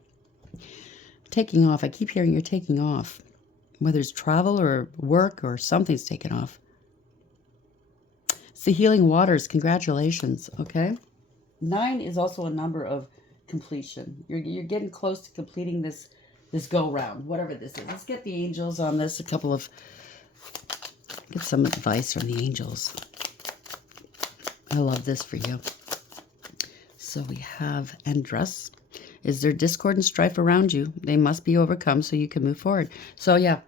Taking off. I keep hearing you're taking off. Whether it's travel or work or something's taken off. It's the healing waters. Congratulations. Okay. 9 is also a number of completion. You're getting close to completing this go round, whatever this is. Let's get the angels on this. Get some advice from the angels. I love this for you. So we have Andrus. Is there discord and strife around you? They must be overcome so you can move forward. So yeah,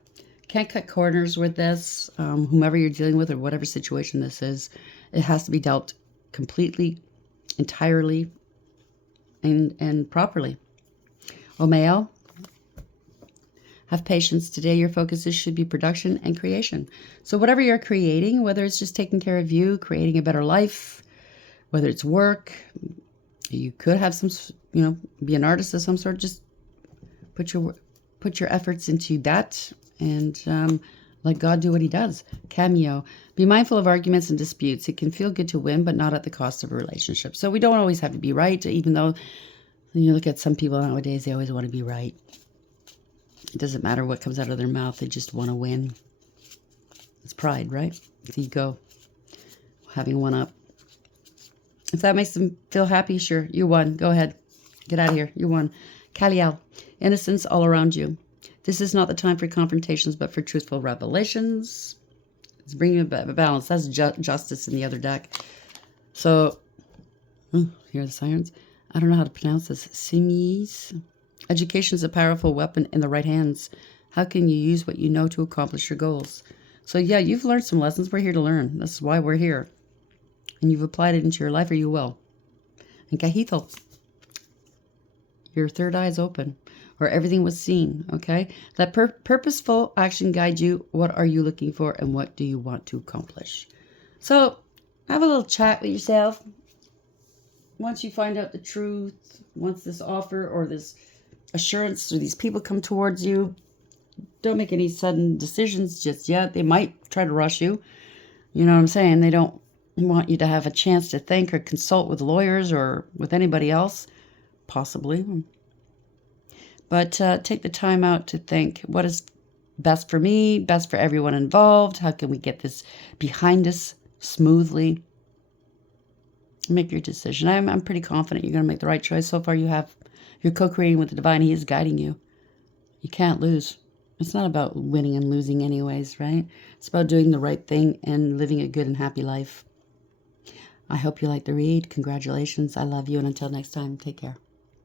can't cut corners with this. Whomever you're dealing with or whatever situation this is, it has to be dealt completely, entirely, and properly. Omael. Have patience. Today your focuses should be production and creation. So whatever you're creating, whether it's just taking care of you, creating a better life, whether it's work, you could have some, be an artist of some sort. Just put your efforts into that and let God do what he does. Cameo. Be mindful of arguments and disputes. It can feel good to win, but not at the cost of a relationship. So we don't always have to be right, even though when you look at some people nowadays, they always want to be right. It doesn't matter what comes out of their mouth. They just want to win. It's pride, right? It's ego. Having one up. If that makes them feel happy, sure. You won. Go ahead. Get out of here. You won. Kaliel. Innocence all around you. This is not the time for confrontations, but for truthful revelations. It's bringing a balance. That's justice in the other deck. So, here are the sirens. I don't know how to pronounce this. Simis. Education is a powerful weapon in the right hands. How can you use what you know to accomplish your goals? So yeah, you've learned some lessons. We're here to learn. That's why we're here. And you've applied it into your life, or you will. And Kahithal. Your third eye is open. Or everything was seen, okay? Let purposeful action guide you. What are you looking for and what do you want to accomplish? So have a little chat with yourself. Once you find out the truth, once this offer or this assurance or these people come towards you, don't make any sudden decisions just yet. They might try to rush you. You know what I'm saying? They don't want you to have a chance to think or consult with lawyers or with anybody else, possibly. But take the time out to think, what is best for me, best for everyone involved? How can we get this behind us smoothly? Make your decision. I'm pretty confident you're going to make the right choice. So far you're co-creating with the divine. He is guiding you. You can't lose. It's not about winning and losing anyways, right? It's about doing the right thing and living a good and happy life. I hope you like the read. Congratulations. I love you. And until next time, take care.